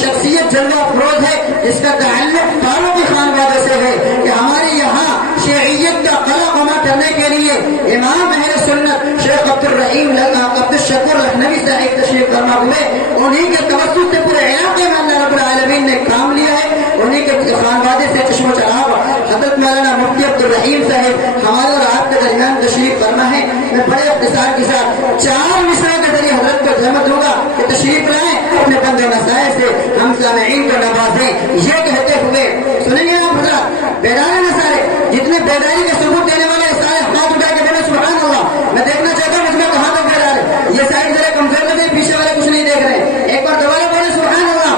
شخصیت جلوہ افروز ہے جس کا تعلق تاروں کی خانوادہ سے ہے کہ ہمارے یہاں شیعیت کا قلع قمع کرنے کے لیے امام اہل سنت شیخ عبدالشکور لکھنوی صاحب تشریف فرما ہوئے، انہیں کے توسط سے پورے علاقے میں اللہ رب العالمین نے کام لیا ہے، انہیں کے خانوادے سے چشم و چراغ حضرت مولانا مفتی عبدالرحیم صاحب ہمارے اور آپ کے درمیان تشریف فرما ہے۔ میں بڑے اختصار کے ساتھ 4 مصرع کے ذریعے حضرت کو زحمت دوں گا کہ تشریف لائیں، اپنے بند مسائل سے ہم سامعین کو نوازیں، یہ کہتے ہوئے سنیں گے آپ حضرات بیدار ہیں سارے، جتنے بیداری کا ثبوت دینے والے سارے ہاتھ اٹھا کے بولے سبحان اللہ۔ میں دیکھنا چاہتا ہوں اس میں کہاں تک بیدار ہے، یہ سائڈ ذرا کمزور کر دیں، پیچھے والے کچھ نہیں دیکھ رہے، ایک بار دوبارہ بولے سبحان اللہ۔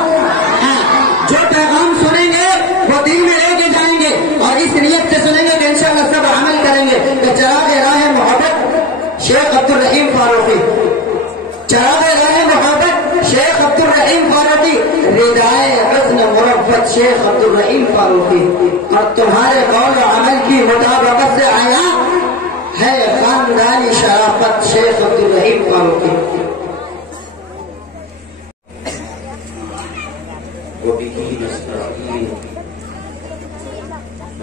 جو پیغام سنیں گے وہ دل میں لے کے جائیں گے اور اس نیت سے سنیں گے کہ انشاءاللہ سب عمل کریں گے کہ چراغ راہ محبت شیخ عبدالرحیم فاروقی، چراغ راہ محبت شیخ عبدالرحیم فاروقی، ردائے حسن مربت شیخ عبدالرحیم فاروقی، اور تمہارے قول و عمل کی مطابقت سے آیا ہے خاندانی شرافت شیخ عبدالرحیم فاروقی۔ وبه نستعين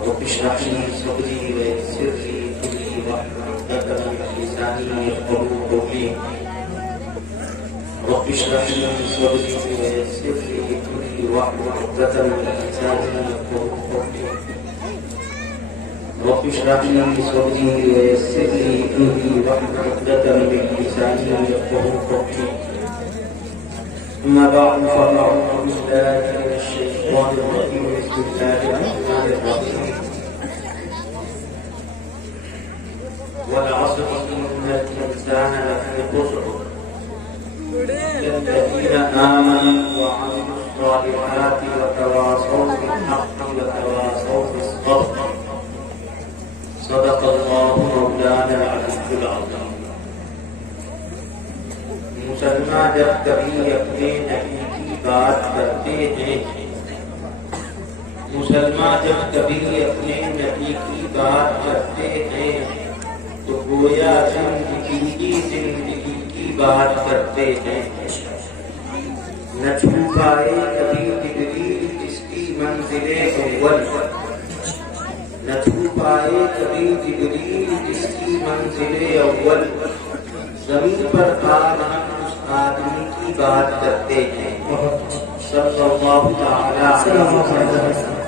رب اشرح لي صدري ويسر لي امري واحلل عقدة من لساني يفقهوا قولي رب اشرح لي صدري ويسر لي امري واحلل عقدة من لساني يفقهوا قولي رب اشرح لي صدري ويسر لي امري واحلل عقدة من لساني يفقهوا قولي أما بعد فأعوذ بالله من الشيطان الرجيم بسم الله الرحمن الرحيم والعصر إن الإنسان لفي خسر إلا الذين آمنوا وعملوا الصالحات وتواصوا بالحق وتواصوا بالصبر صدق الله مولانا العلي العظيم۔ مسلمان جب کبھی اپنے نبی کی بات کرتے ہیں، مسلمان جب کبھی اپنے نبی کی بات کرتے ہیں تو گویا زندگی کی بات کرتے ہیں۔ نہ چھو پائے کبھی جبریل جس کی منزل اول، نہ چھو پائے کبھی جبریل جس کی منزل اول، زمین پر ہم اس آدمی کی بات کرتے ہیں صلی اللہ تعالی علیہ وسلم۔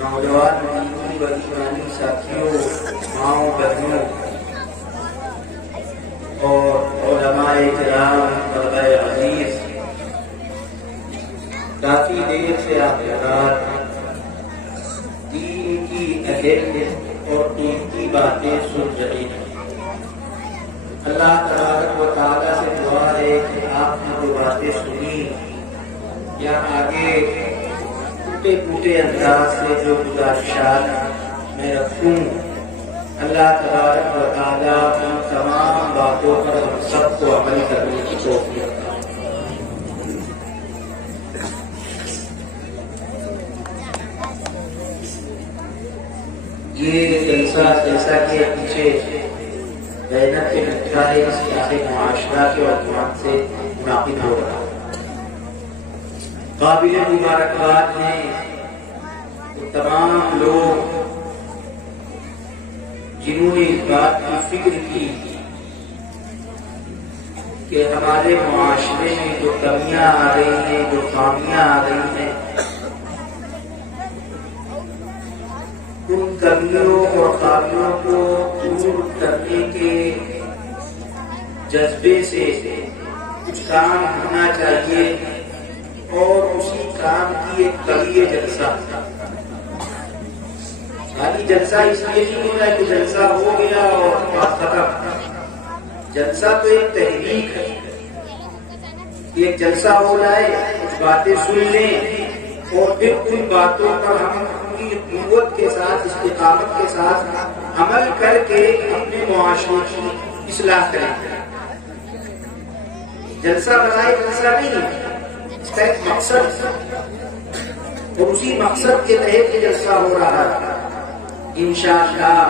نوجوان دینی و ایمانی ساتھیوں، ماؤں بہنوں اور علماء کرام طلبہ عزیز، کافی دیر سے آپ حضرات دین کی اہم اور دین کی باتیں سن رہے ہیں۔ اللہ تبارک و تعالیٰ سے دعا ہے کہ آپ نے جو باتیں سنی یا آگے ٹوٹے پھوٹے انداز سے جو گزارشات میں رکھوں، اللہ تبارک و تعالیٰ ان تمام باتوں پر ہم سب کو عمل کرنے کی توفیق عطا فرمائے۔ یہ جلسہ جیسا کہ پیچھے بینت کے لکھا ہے، اصلاح معاشرہ کے عنوان سے منعقد ہو رہا ہے۔ قابل مبارکباد ہیں کہ تمام لوگ جنہوں نے اس بات کی فکر کی کہ ہمارے معاشرے میں جو کمیاں آ رہی ہیں، جو خامیاں آ رہی ہیں، ان کمیوں اور خامیوں کو دور کرنے کے جذبے سے کچھ کام ہونا چاہیے، اور اسی کام کی ایک کلی جلسہ۔ خالی جلسہ اس لیے نہیں ہو رہا ہے کہ جلسہ ہو گیا اور بات ختم۔ جلسہ تو ایک تحریک ہے، ایک جلسہ ہو جائے، کچھ باتیں سن لیں اور پھر ان باتوں پر ہم قوت کے ساتھ، استقامت کے ساتھ عمل کر کے اپنے معاشرے کی اصلاح کریں۔ جلسہ بنائے جلسہ نہیں، اس کا ایک مقصد اور اسی مقصد کے تحت یہ جلسہ ہو رہا ہے۔ انشاءاللہ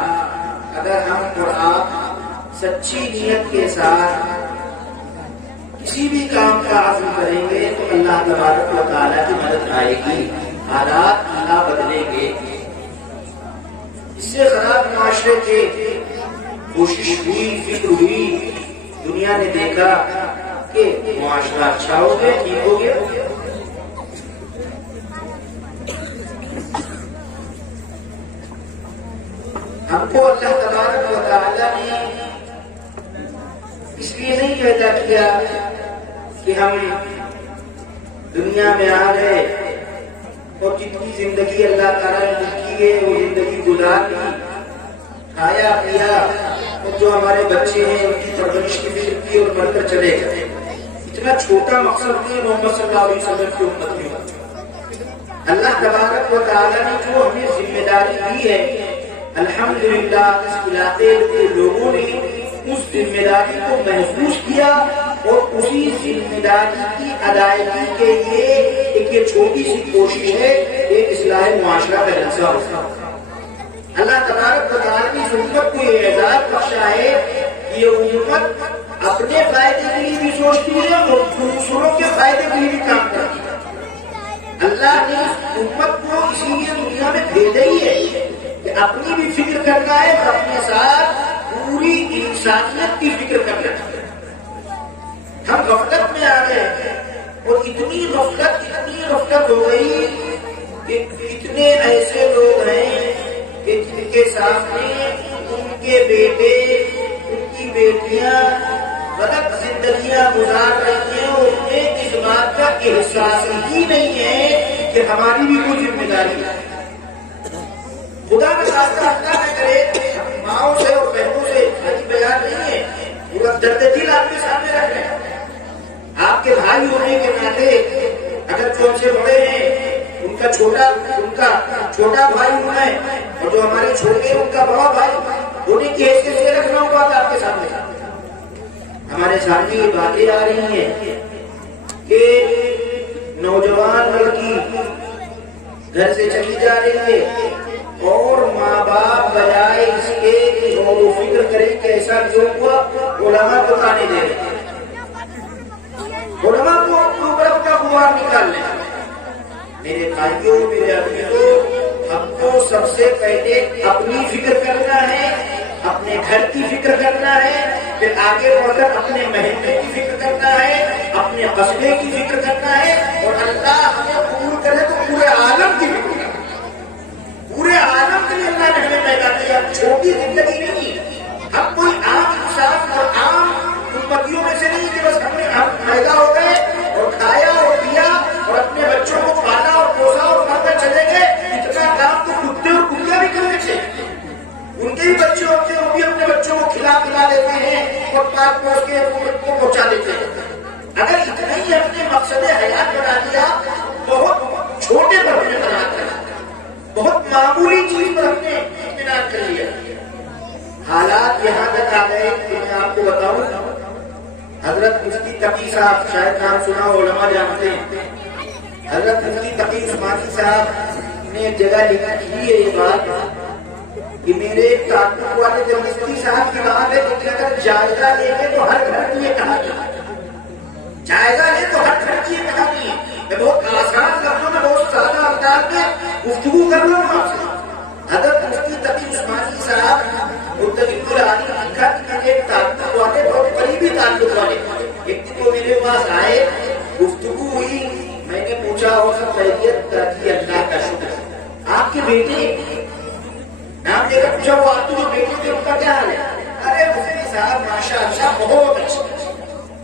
اگر ہم اور آپ سچی نیت کے ساتھ کسی بھی کام کا عزم کریں گے تو تو اللہ تبارک و تعالیٰ کی مدد آئے گی، حالات اللہ بدلیں گے۔ اس سے خراب معاشرے کے کوشش ہوئی، فکر ہوئی، دنیا نے دیکھا کہ معاشرہ اچھا ہو گیا، ٹھیک ہو گیا۔ ہم کو اللہ تبارک و تعالیٰ نے اس لیے نہیں پیدا کیا کہ ہم دنیا میں آ گئے اور جتنی زندگی اللہ تعالیٰ نے لکھی ہے وہ زندگی گزار لی، کھایا پیا، اور جو ہمارے بچے ہیں ان کی پرورش کی فکر کی اور مر کر چلے گئے۔ اتنا چھوٹا مقصد نہیں محمد صلی اللہ علیہ وسلم کی امت میں۔ اللہ تبارک و تعالیٰ نے جو ہمیں ذمہ داری دی ہے، الحمدللہ اس علاقے کے لوگوں نے اس ذمہ داری کو محسوس کیا اور اسی ذمہ داری کی ادائیگی کے لیے ایک یہ چھوٹی سی کوشش ہے، ایک اصلاح معاشرہ کا جلسہ ہوگا۔ اللہ تبارک و تعالیٰ کی اس امت کو یہ اعزاز بخشا ہے کہ یہ امت اپنے فائدے کے لیے بھی سوچتی ہے اور دوسروں کے فائدے کے لیے بھی کام کرتی ہے۔ اللہ نے اس امت کو اسی لیے دنیا میں بھیجا ہی ہے کہ اپنی بھی فکر کرنا ہے اور اپنے ساتھ پوری انسانیت کی فکر کرنا ہے۔ ہم غفلت میں آ گئے اور اتنی غفلت ہو گئی کہ اتنے ایسے لوگ ہیں کہ جن کے سامنے ان کے بیٹے، ان کی بیٹیاں غلط زندگیاں گزار رہی ہیں اور انہیں اس بات کا احساس ہی نہیں ہے کہ ہماری بھی کوئی ذمہ داری ہے۔ خدا کا خاصہ اللہ نہ کرے ماؤں سے اور بہنوں سے بیان نہیں ہے، پورا درد دل آپ کے سامنے رکھ رہے ہیں۔ آپ کے بھائی ہونے کے ناطے اگر جو ہم سے بڑے ہیں ان کا چھوٹا بھائی ہونا ہے اور جو ہمارے چھوٹے ان کا بڑا بھائی ہونے کی حیثیت سے رکھنا ہوگا آپ کے سامنے۔ ہمارے سامنے یہ باتیں آ رہی ہیں کہ نوجوان لڑکی گھر سے چلی جا رہی ہے اور ماں باپ بجائے اس کے غور و فکر کریں کہ ایسا کیوں ہوا، علماء کو تانے دے رہے ہیں، علماء کو اوپر کا غبار نکال لیں۔ میرے بھائیوں، میرے عزیزوں، ہم کو سب سے پہلے اپنی فکر کرنا ہے، اپنے گھر کی فکر کرنا ہے، پھر آگے بڑھ کر اپنے محلے کی فکر کرنا ہے، اپنے قصبے کی فکر کرنا ہے، اور اللہ ہمیں قبول کرے تو پورے عالم کی فکر کرنا ہے۔ پورے عالم کے لیے اللہ نے ہمیں پیدا کیا، چھوٹی زندگی نہیں۔ ہم کوئی عام انسان اور عام امتیوں میں سے نہیں کہ بس ہم پیدا ہو گئے اور کھایا اور پیا اور اپنے بچوں کو پالا اور پوسا اور مر کر چلے گئے۔ اتنا کام تو کتے اور کتیاں بھی کرنے چاہیے، ان کے بھی بچے ہوتے ہیں، وہ بھی اپنے بچوں کو کھلا دیتے ہیں اور پاک پوس کے کو پہنچا دیتے ہیں۔ اگر اتنا ہی اپنے مقصد حیات بنا دیا، بہت چھوٹے پر ہمیں بنا کر، بہت معمولی چیز پر ہم نے اطمینان کر لیا۔ حالات یہاں تک آ گئے کہ میں آپ کو بتاؤں، حضرت مفتی تقی صاحب، شاید نام سنا ہو، علماء جانتے ہیں، حضرت مفتی تقی عثمانی صاحب نے ایک جگہ لکھی ہے یہ بات کہ میرے تعلق والے جو مفتی صاحب کی بات ہے کہ اگر جائزہ لے کے تو ہر گھر کی یہ کہانی ہے، جائزہ لے تو ہر گھر کی یہ کہانی ہے۔ میں بہت آسان لفظوں میں بہت سادہ انداز میں گفتگو کر رہا ہوں آپ سے۔ حضرت مفتی تقی عثمانی صاحب مرتضی العالی لکھا کہ میرے تعلق والے بہت قریبی تعلق والے ایک دن وہ میرے پاس آئے، گفتگو ہوئی، میں نے پوچھا اور سب خیریت کی؟ اللہ کا شکر۔ آپ کے بیٹے نام لے کر پوچھا، وہ آپ کے جو بیٹے تھے ان کا کیا حال ہے؟ ارے مفتی صاحب ماشاء اللہ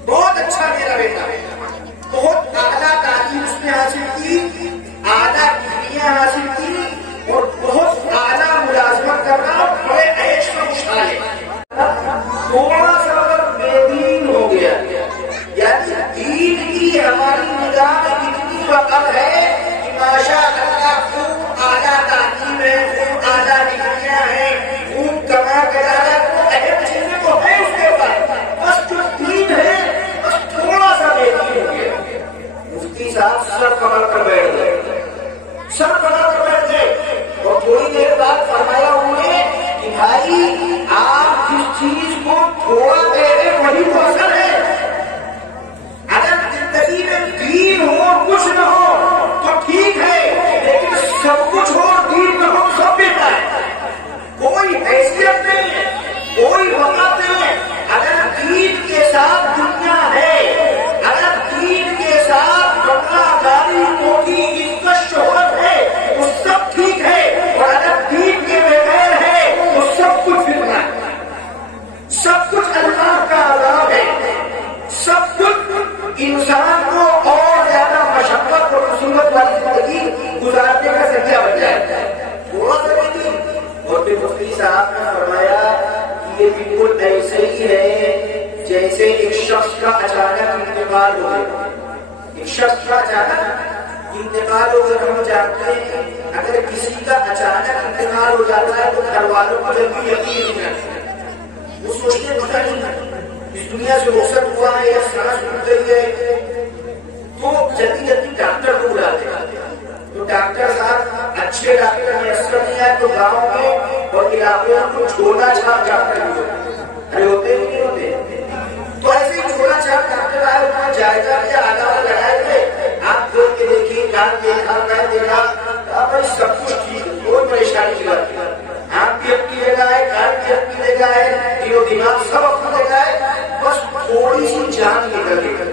بہت اچھا میرا بیٹا، بہت اعلیٰ تعلیم اس نے حاصل کی، اعلیٰ ڈگریاں حاصل کی اور بہت اعلیٰ ملازمت کرنا اور بڑے عیش میں خوشحال ہے۔ تھوڑا سا بے دین ہو گیا، یعنی دین کی ہماری نگاہ میں کتنی وقت ہے کہ ماشاء اللہ خوب اعلیٰ تعلیم ہے، خوب اعلیٰ ڈگریاں ہیں، خوب کما کرا ہے، وہ اہم چیزیں تو ہے اس کے پاس، بس جو دین ہے بس تھوڑا سا بے دین ہو گیا۔ مفتی صاحب سر پکڑ کر بیٹھ انسان کو اور زیادہ مشقت اور مصیبت والی زندگی گزارنے کا ذریعہ بن جائے. اور پھر مفتی صاحب نے فرمایا کہ یہ بالکل ایسے ہی ہے جیسے ایک شخص کا اچانک انتقال ہو گیا. ایک شخص کا اچانک انتقال ہو گیا. ہم جانتے ہیں اگر کسی کا اچانک انتقال ہو جاتا ہے تو گھر والوں کو جلدی یقین نہیں آتا. وہ سوچتے پتہ نہیں اس دنیا سے رخصت ہوا ہے یا سانس ٹوٹ گئی ہے, تو جلدی جلدی ڈاکٹر کو بلاتے ہیں. تو ڈاکٹر صاحب اچھے ڈاکٹر میسر نہیں آئے تو گاؤں میں اور علاقوں کو چھوٹا چھاپ ڈاکٹر ہوتے نہیں ہوتے. تو ایسے ہی چھوٹا چھاپ ڈاکٹر آئے, اس میں جائزہ لیا, آدھا لگائے تھے, آپ کھول کے دیکھیے کان دیکھا میں دیکھا بھائی سب کچھ ٹھیک, کوئی پریشانی کی بات نہیں. آپ بھی اپنی جگہ ہے, کان بھی اپنی جگہ ہے, دل و دماغ سب اپنی جگہ ہے, بس تھوڑی سی جان نکل گئی,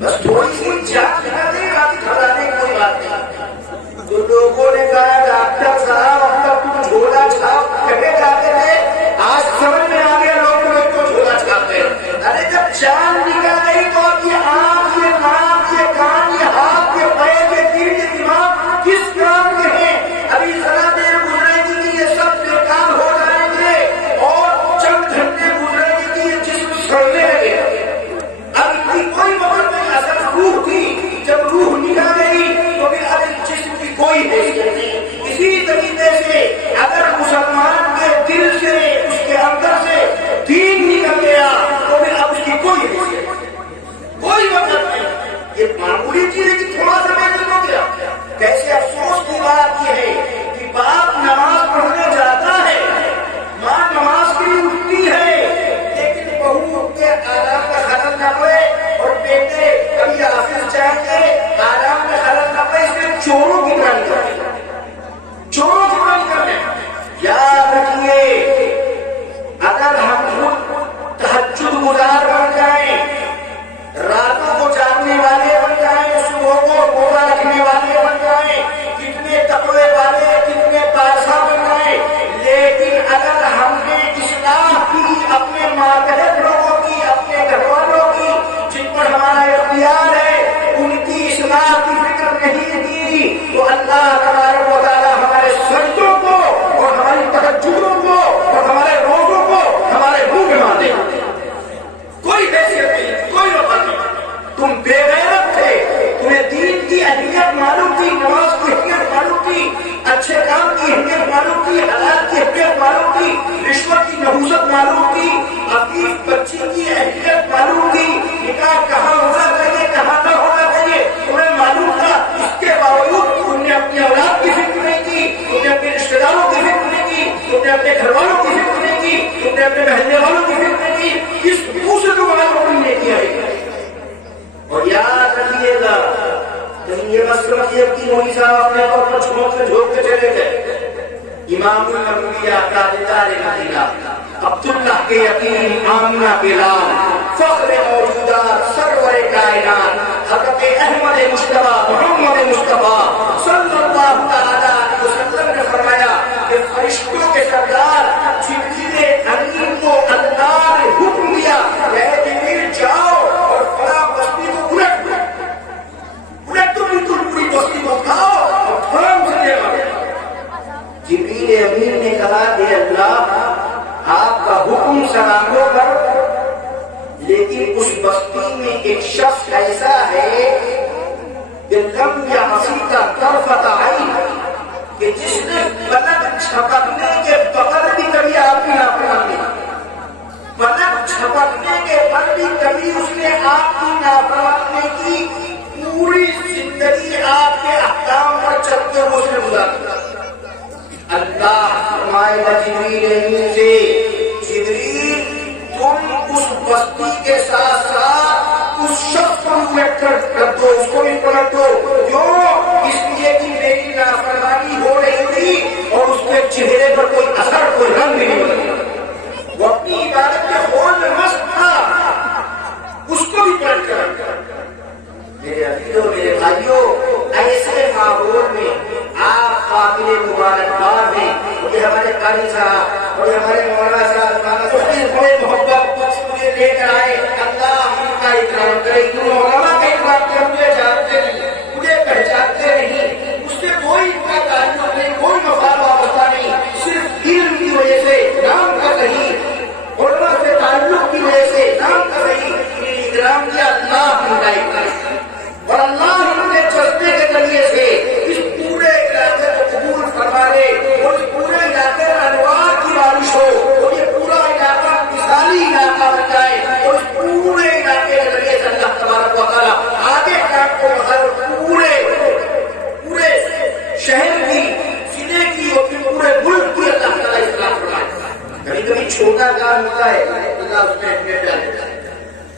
بس تھوڑی سی جان نکل گئی, باقی گھبرانے کی کوئی بات نہیں. تو لوگوں نے کہا ڈاکٹر صاحب اب تک تم جھولا چھاپ کہے جاتے تھے, آج سمجھ میں آ گیا لوگوں نے تو جھولا چھاپ ہے. ارے جب جان نکل گئی تو اب یہ آنکھ, یہ ناک, یہ کان, یہ ہاتھ, یہ پیر, یہ دل, یہ دماغ کس کام کے ہیں؟ ابھی ذرا دیر گزرے گی کہ یہ سب بیکار ہو جائیں گے اور چند گھنٹے گزرے گی کہ یہ جسم سڑنے لگے. اب اتنی کوئی مطلب نہیں, اصل روح تھی, جب روح نکل گئی تو پھر اب جسم کی کوئی حیثیت نہیں. اسی طریقے سے اگر مسلمان کے دل سے, اس کے اندر سے دین نکل گیا تو پھر اب اس کی کوئی حیثیت, کوئی مطلب نہیں. یہ معمولی چیز ہے کہ تھوڑا سا محنت ہو گیا. کیسے افسوس کی بات یہ ہے کہ باپ نماز پڑھنے جاتا ہے, ماں نماز کے لیے اٹھتی ہے, لیکن بہو کے آرام کا خلل نہ پڑے, اور بیٹے کبھی آفس جائیں گے آرام کا خلل نہ پڑے, اس میں چوروں کی پرانی کریں, چوروں کی پرانی کریں. یاد رکھیے اگر ہم تہجد گزار بن جائیں, راتوں کو جاگنے والے بن جائیں, صبح کو روزہ رکھنے والے بن جائیں, کتنے تقوی والے, کتنے پارسا بن جائیں, لیکن اگر ہم نے اصلاح کی اپنے ماتحت لوگوں کی, اپنے گھر والوں کی جن پر ہمارا اختیار ہے, ان کی اصلاح کی فکر نہیں کی, تو اللہ تبارک و تعالیٰ ہمارے سجدوں کو اور ہماری تہجدوں کو اور ہمارے روزوں کو ہمارے منہ میں مار دے. کوئی حیثیت نہیں, کوئی وفا نہیں. تم بے غیرت تھے, تمہیں دین کی اہمیت معلوم تھی, نماز کی اہمیت معلوم تھی, اچھے کام کی اہمیت معلوم تھی, حلال کی اہمیت معلوم تھی, رشوت کی نحوست معلوم تھی, اپنی بچی کی اہمیت معلوم تھی, نکاح کہاں ہونا چاہیے کہاں نہ ہونا چاہیے تمہیں معلوم تھا. اس کے باوجود تم نے اپنی اولاد کی فکر نہیں کی, تم نے اپنے رشتے داروں کی فکر نہیں کی, تم نے اپنے گھر والوں کی فکر نہیں کی, تم نے اپنے محلے والوں کی فکر نہیں کی. اس دوسرے کو بغیر تم نے کیا ہے. اور یاد رکھیے گا کہیں یہ مسئلہ یہ کہ مولوی صاحب اپنے طور پر جھونک کے چلے گئے. امام الانبیاء تاجدار مدینہ, عبداللہ کے یقین, آمنہ کے لال, فخر موجودات, سرور کائنات, حضرت احمد مصطفیٰ محمد مصطفیٰ صلی اللہ تعالیٰ علیہ وسلم نے فرمایا کہ فرشتوں کے سردار جبریل امین کو اللہ نے حکم دیا کہ اے جبریل جاؤ اور فلاں بستی کو الٹ تو بالکل پوری بستی کو کھاؤ اور فلاں سے جبریل امین نے کہا کہ اللہ آپ کا حکم سلاموں پر, لیکن اس بستی میں ایک شخص ایسا ہے کہ لم یعصی کا طرفۃ عین, کہ جس نے پلک جھپکنے کے بغیر بھی کبھی آپ کی نافرمانی, پلک جھپکنے کے بعد بھی کبھی اس نے آپ کی نافرمانی کی, پوری زندگی آپ کے احکام پر چلتے ہوئے اس نے گزاری. اللہ فرمائے گا جبریل امین سے, جبریل تم اس بستی کے ساتھ ساتھ اس شخص کو الٹ کر دو, اس کو بھی پلٹ دو, کیوں؟ اس لیے کہ میری نافرمانی ہو رہی تھی اور اس کے چہرے پر کوئی اثر, کوئی رنگ نہیں بنا, وہ اپنی عبادت کے خون میں مست تھا, اس کو بھی پلٹ کر. میرے عزیزوں, میرے بھائیوں, ایسے ماحول میں آپ قابل مبارکباد ہیں. یہ ہمارے قاری صاحب اور ہمارے مولانا صاحب بڑے محبت مجھے لے کر آئے, اللہ ان کا اکرام کرے. بنائی گئی اور اللہ کے چلنے کے ذریعے سے اس پورے علاقے کو قبول فرما لے اور اس پورے علاقے میں انوار کی بارش ہو اور یہ پورا علاقہ مثالی علاقہ بن جائے اور اس پورے علاقے کے ذریعے سے اللہ تبارک و تعالیٰ آگے آپ کو پورے شہر کی ضلع کی اور پورے ملک کی اللہ تعالیٰ اصلاح فرمائے. کبھی کبھی چھوٹا کام ہوتا ہے اللہ اس میں اہمیت ڈالتا ہے.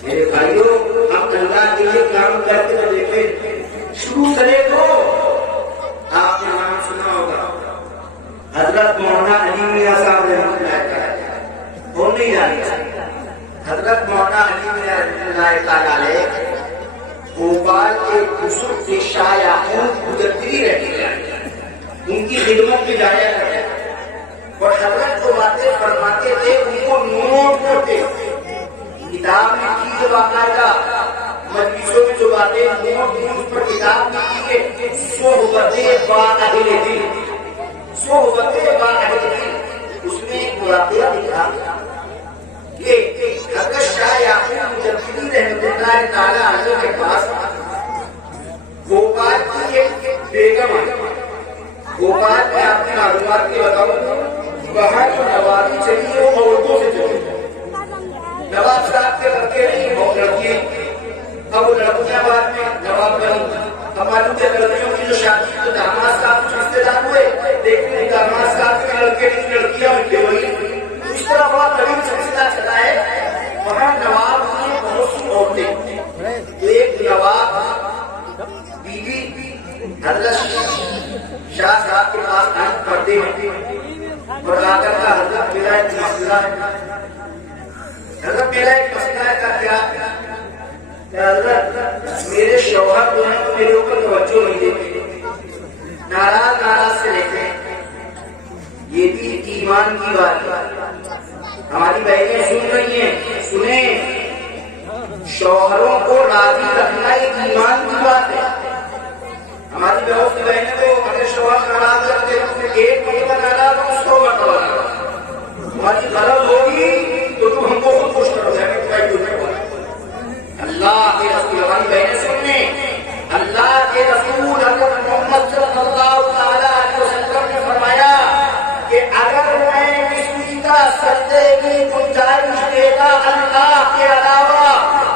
میرے بھائیوں ہم اللہ کے لیے کام کرتے تو دیکھیں شروع سے تو آپ نے نام سنا ہوگا حضرت مولانا علی میاں صاحب نے وہ نہیں جانتے. حضرت مولانا علی میاں رحمۃ اللہ علیہ بھوپال کے بزرگ سے شاہ یعقوب مجددی رہتے ہیں. ان کی خدمت میں جایا کرتے اور حضرت جو باتیں فرماتے تھے ان کو نوٹ کرتے. کتاب میں کی جو باقاعدہ مجلسوں میں جو باتیں نوٹ کی اس پر کتاب میں کی کہ صحبت با اہل دل، صحبت با اہل دل. اس میں ایک واقعہ لکھا کہ حضرت شاہ یعقوب مجددی رحمۃ اللہ تعالیٰ عنہ کے پاس بھوپال کی ایک بیگم آئی. بھوپال میں آپ کی معلومات کے بتاؤں وہاں جو نوابی چلی ہے وہ عورتوں سے چلی. نواب صاحب کے لڑکے نہیں وہ لڑکیاں. اب وہ لڑکیاں بعد میں نواب بنی. ہمارے کے لڑکیوں کی جو شادی تو داماد صاحب کچھ رشتے دار ہوئے لیکن داماد صاحب کے لڑکے کی لڑکیاں ہوئی تھی وہی. اس طرح بہت طویل سلسلہ چلا ہے. وہاں نواب کی بہت سی عورتیں. ایک نواب بیوی حضرت شاہ صاحب کے پاس آئیں پردے ہوتی اور آ کر کا حضرت میرا ایک مسئلہ ہے. حضرت میرا ایک مسئلہ ہے کا کیا حضرت میرے شوہر جو ہیں تو میرے اوپر توجہ نہیں دیتے، ناراض سے رہتے ہیں. یہ بھی ایمان کی بات ہے. ہماری بہنیں سن رہی ہیں، سنیں شوہروں کو راضی رکھنا ایک ایمان کی بات ہے. ہماری بہت سی بہنیں تو اگر شوہر ناراض کرتے ہیں ایک مرتبہ ناراض ہو 100 مرتبہ ناراض. ہماری غرض ہوگی تو تم ہم کو خود خوش کرو گے. اللہ کے رسول ہماری بہنیں سننے اللہ کے رسول حضرت محمد صلی اللہ تعالیٰ علیہ وسلم نے فرمایا کہ اگر میں کسی کا سجدے کی گنجائش دے گا اللہ کے علاوہ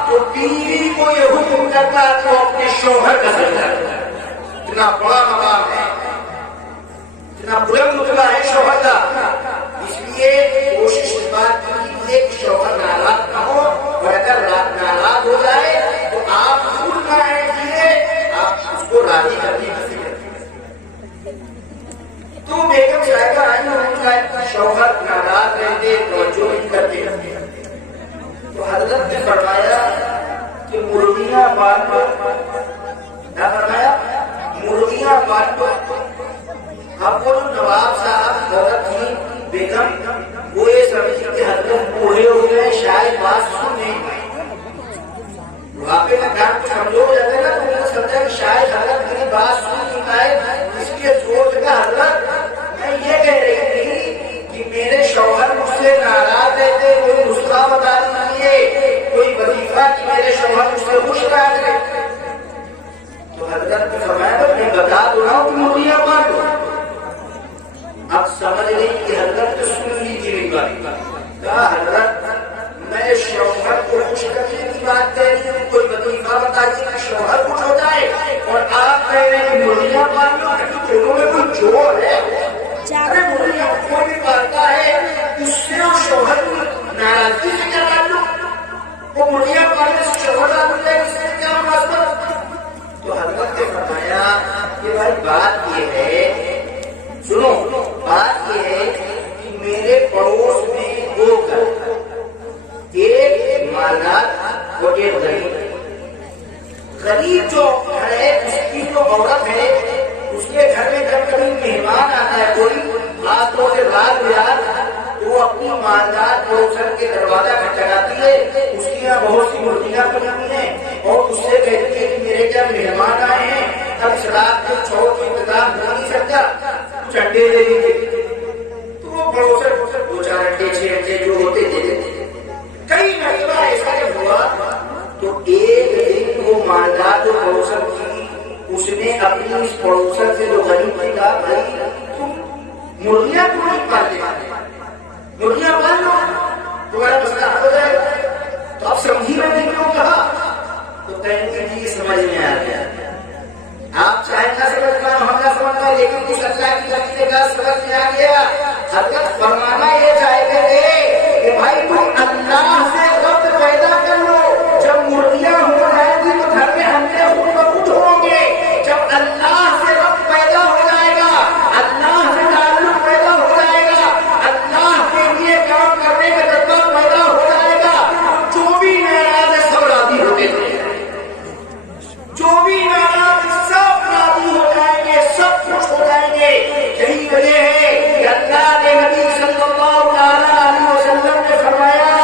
تو بیوی کو یہ حکم کرتا تو اپنے شوہر کا سجدہ کرتا. اتنا بڑا مقام ہے، اتنا بلند رتبہ ہے شوہر کا. اس لیے کوشش اس بات کی ہے کہ شوہر ناراض نہ ہو اور اگر ناراض ہو جائے تو آپ خود نہ کیجیے، آپ اس کو راضی کرنے کی تو بیگم صاحبہ آئی ان کا شوہر ناراض رہتے توجہ نہیں کرتے. تو حضرت نے فرمایا کہ مرغیاں پال پر کیا فرمایا مرغیاں پال پر. اب وہ جو نواب صاحب عورت تھی بیگم وہ یہ سمجھی کہ حضرت بوڑھے ہو گئے شاید بات سن نہیں پائے. واقعی میں کام کچھ کمزور ہو جاتے نا تو میں نے سمجھا کہ شاید حضرت میری بات سن نہیں پائے. اس لیے سوچ کا حضرت میں یہ کہہ رہی تھی کہ میرے شوہر مجھ سے ناراض رہتے، کوئی نسخہ بتا دیجیے، کوئی وظیفہ کہ میرے شوہر مجھ سے خوش رہا کرے. تو حضرت نے فرمایا تو میں بتا دو رہا ہوں کہ مرغیاں پال دو. اب سمجھ نہیں کہ حضرت نے سن لیجیے میری بات. کہا حضرت میں شوہر کو خوش کرنے کی بات کہہ رہی ہوں، کوئی وظیفہ بتائیے کہ شوہر خوش ہو جائے اور آپ کہہ رہے ہیں کہ مرغیاں پال لو. دونوں میں کوئی جوڑ ہے؟ ارے مرغیاں کوئی بھی پالتا ہے اس سے اور شوہر کو ناراضگی سے کیا تعلق؟ وہ مرغیاں پالنے سے شوہر تعلق ہے، اس سے کیا مناسبت؟ تو حضرت نے فرمایا کہ بھائی بات یہ ہے، سنو بات یہ ہے کہ میرے پڑوس میں 2 گھر، ایک مالدار اور ایک غریب. غریب جو ہے اس کی جو عورت ہے اس کے گھر میں جب کبھی مہمان آتا ہے کوئی خاص طور سے رات برات تو وہ اپنی مالدار پڑوسن کے دروازہ کھٹکھٹاتی ہے. اس کی یہاں بہت سی مرغیاں پلی ہوئی ہیں اور اس سے کہتی ہے کہ میرے کیا مہمان آئے ہیں، اب اس رات کے چھوڑ کے انتظام ہو نہیں سکتا، کچھ انڈے دے دیجیے. تو وہ پڑوسن 2-4 انڈے 6 انڈے جو ہوتے دے دیتے. کئی مرتبہ ایسا جب ہوا تو ایک دن وہ اپنی اس پڑوسن سے جو غریب تھی کہا بھائی تم مرغیاں کیوں نہیں پالتے؟ مرغیاں پال لو تمہارا مسئلہ حل ہو جائے گا. تو اب سمجھی میں نے کیوں کہا؟ تو کہیں جی سمجھ میں آ گیا. آپ چاہے نہ سمجھ پائے ہم نہ سمجھ پائے لیکن اس اللہ کی زمین کا سمجھ میں آ گیا. حضرت فرمانا یہ چاہتے تھے کہ بھائی تم اللہ سے ربط پیدا کر لو. جب مرغیاں ہو جائیں گی تو گھر میں ہنڈے خود بخود ہوں گے. جب اللہ سے ربط پیدا ہو جائے گا, اللہ سے تعلق پیدا ہو جائے گا, اللہ کے لیے کام کرنے کا جذبہ پیدا ہو جائے گا, جو بھی ناراض ہے سب راضی ہوتے تھے. جو بھی ناراض سب راضی ہو جائیں گے, سب خوش ہو جائیں گے. یہی وجہ ہے کہ اللہ کے نبی صلی اللہ علیہ وسلم نے فرمایا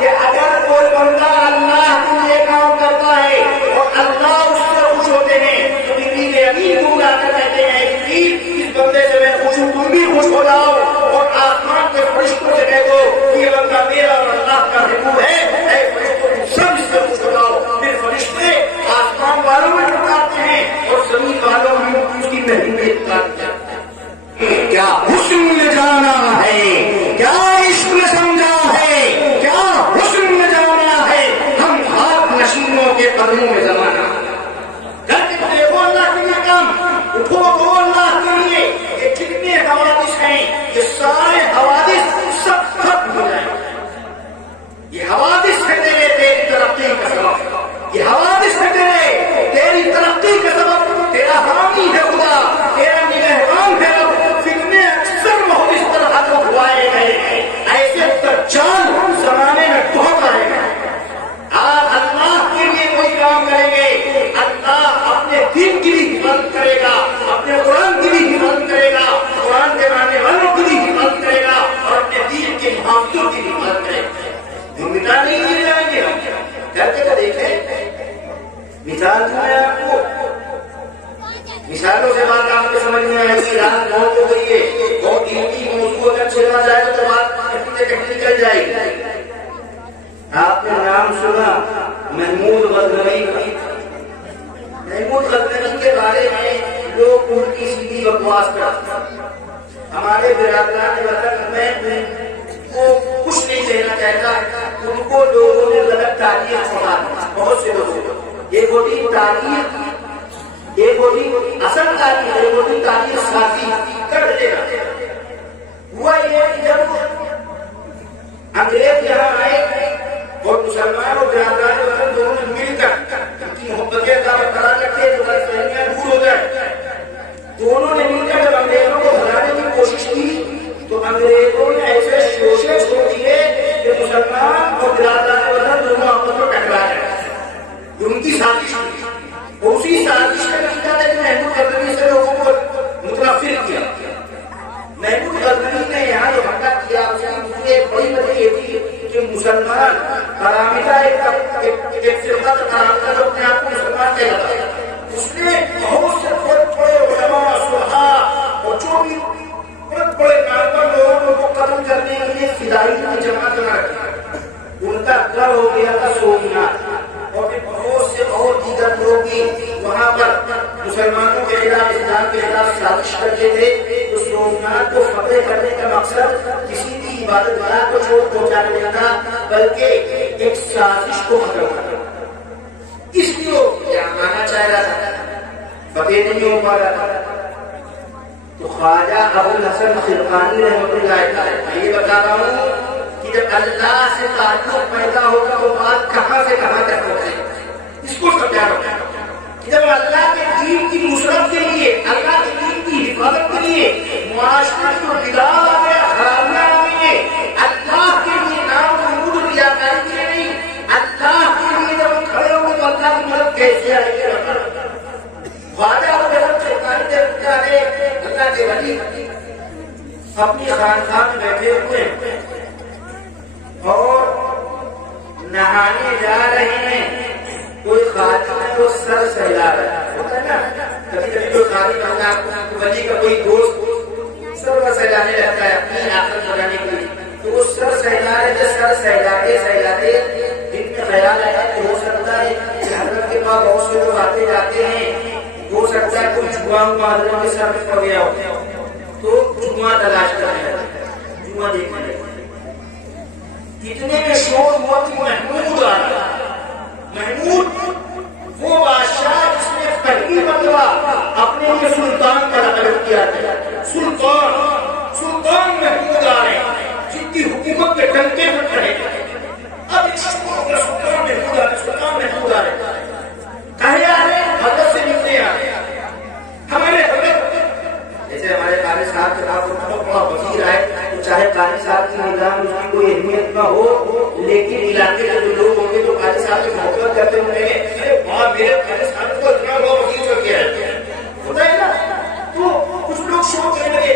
کہ اگر کوئی بندہ اللہ کے لیے کام کرتا ہے اور اللہ اس سے خوش ہوتے ہیں تو جبریل امین کو لا کر کہتے ہیں جبریل اس بندے سے میں خوش ہوں, تم بھی خوش ہو جاؤ اور آسمان کے فرشتوں سے کہہ دو کہ یہ بندہ میرا اور اللہ کا محبوب ہے, اے فرشتوں تم سب اس سے خوش ہو جاؤ. پھر فرشتے آسمان والوں میں ٹکراتے ہیں اور زمین والوں میں اس کی محبوبیت اتارتے ہیں. کیا حسن میں جانا ہے, کیا عشق میں سمجھا ہے, کیا حسن میں جانا ہے, ہم ہاتھ نشینوں کے قدموں میں زمانہ. گھر کے دیکھو اللہ کے لیے کام اٹھو دو اللہ کے لیے. یہ کتنے حوادث ہیں, یہ سارے حوادث سب ختم ہو جائیں. یہ حوادث ہے تیری ترقی کا سبب, یہ حوادث ہے تیری ترقی کا سبب. تیرا حامی ہے خدا, تیرا نگہبان ہے رب. فتنے اکثر محدث پر حد ہوائے گئے ہیں, ایسے دجال زمانے میں بہت آئے گئے. آپ اللہ کے لیے کوئی کام کریں گے, اللہ اپنے دین کی بھی حفاظت کرے گا, اپنے قرآن کی بھی حفاظت کرے گا, قرآن کے ماننے والوں کی بھی حفاظت کرے گا اور اپنے دین کے حافظوں کی بھی حفاظت کرے گا. جو مٹا نہیں مل جائیں گے. گھر کے تو دیکھیں مثال جو ہے آپ کو مثالوں سے بات آپ کو سمجھ میں آئے گی. رات بہت ہو گئی ہے, بہت قیمتی موضوع اگر چھیڑا جائے تو بات کہیں نکل جائے گی. آپ نے نام سنا محمود غزنوی کا. محمود غزنوی کے بارے میں لوگ الٹی سیدھی بکواس کرتے ہیں. ہمارے برادران وطن میں وہ کچھ نہیں کہنا چاہتا, ان کو لوگوں نے غلط تاریخ سنا دی. بہت سے لوگوں ایک ہوتی تاریخ, ایک ہوتی اصل تاریخ, ایک ہوتی تاریخ سازی کر دینا. ہوا یہ کہ جب انگریز یہاں آئے اور مسلمان اور برادران وطن دونوں نے مل کر ان کی محبتیں برقرار رکھے تو غلط فہمیاں دور ہو جائے. دونوں نے مل کر جب انگریزوں کو بھگانے کی کوشش کی تو انگریزوں نے ایسے شوشے چھوڑ دیے کہ مسلمان اور برادران وطن دونوں آپس میں ٹکرا گئے. ان کی سازش کی, اسی سازش کا نتیجہ ہے کہ محمود غزنوی سے لوگوں کو متنفر کیا. محمود غزنوی نے یہاں جو حملہ کیا اس کی ایک بڑی وجہ یہ تھی کہ مسلمان کرامتا ایک فرقہ کرامتا جو اپنے آپ کو مسلمان کہلاتا ہے, اس نے بہت سے بڑے علماء صلحاء اور جو بھی بڑے نامور لوگوں کو قتل کرنے کے لیے فدائی کی جماعت بنا رکھی. ان کا گھر ہو گیا تھا سومناتھ اور بہت سے اور دیگر لوگ بھی وہاں پر مسلمانوں کے خلاف, اسلام کے خلاف سازش کرتے تھے. تو سومناتھ کو فتح کرنے کا مقصد کسی بھی عبادت گاہ کو چوٹ پہنچانے نہیں تھا بلکہ ایک سازش کو ختم کرنا. اس لیے وہ آنا چاہ رہا تھا, فتح نہیں ہو پا رہا تھا. تو خواجہ ابو الحسن خرقانی رحمۃ اللہ علیہ, میں یہ بتا رہا ہوں کہ جب اللہ سے تعلق پیدا ہوگا وہ بات کہاں سے کہاں تک پہنچے. اس کو سمجھا رہا ہوں کہ جب اللہ کے دین کی نصرت کے لیے, اللہ کے دین کی حفاظت کے لیے معاشرے کو بگاڑ ہے, خرابیاں آئی ہیں, اللہ کے لیے نام محمود ریاکاری کے لیے نہیں, اللہ کے لیے جب ہم کھڑے ہوں گے تو اللہ کی مدد کیسے آئے گی. خواجہ ابو الحسن خرقانی نے اللہ کے ولی اپنی خانقاہ میں بیٹھے ہوئے اور نہانے جا رہے ہیں. کوئی خاتون ہے وہ سر سہلا رہا ہے, ہوتا ہے نا کبھی کبھی کوئی خاتون اللہ ولی کا کوئی دوست سر سہلانے لگتا ہے اپنی آخرت بنانے کے لیے. تو وہ سر سہلا رہے تھے, سر سہلاتے سہلاتے دن میں خیال آیا کہ ہو سکتا ہے کہ حضرت کے پاس بہت سے لوگ آتے جاتے ہیں, ہو سکتا ہے کوئی صبح حضرت کے سر پہ پڑ گیا ہو تو جمعہ تلاش کرنے لگا، جمعہ دیکھنے لگا، اتنے میں شور ہوا کہ محمود آ رہا۔ محمود وہ بادشاہ جس نے پہلی مرتبہ اپنے لیے سلطان کا لقب کیا تھا، سلطان محمود آ رہے ہیں جن کی حکومت کے ڈنکے پھٹ رہے تھے۔ اب سلطان محمود آ رہے کہے آ رہے حضرت سے ملنے آ رہے، ہمارے حضرت جیسے ہمارے قاری صاحب کے پاس بہت بڑا وزیر آئے تو چاہے قاری صاحب کی نظام اس کی کوئی اہمیت نہ ہو، لیکن علاقے کے جو لوگ ہوں گے تو قاری صاحب کی محبت کرتے ہوں گے، وہاں میرے قاری صاحب کو اتنا بڑا وزیر کر کے آئے ہوتا ہے نا، تو کچھ لوگ شوق کرنے لگے،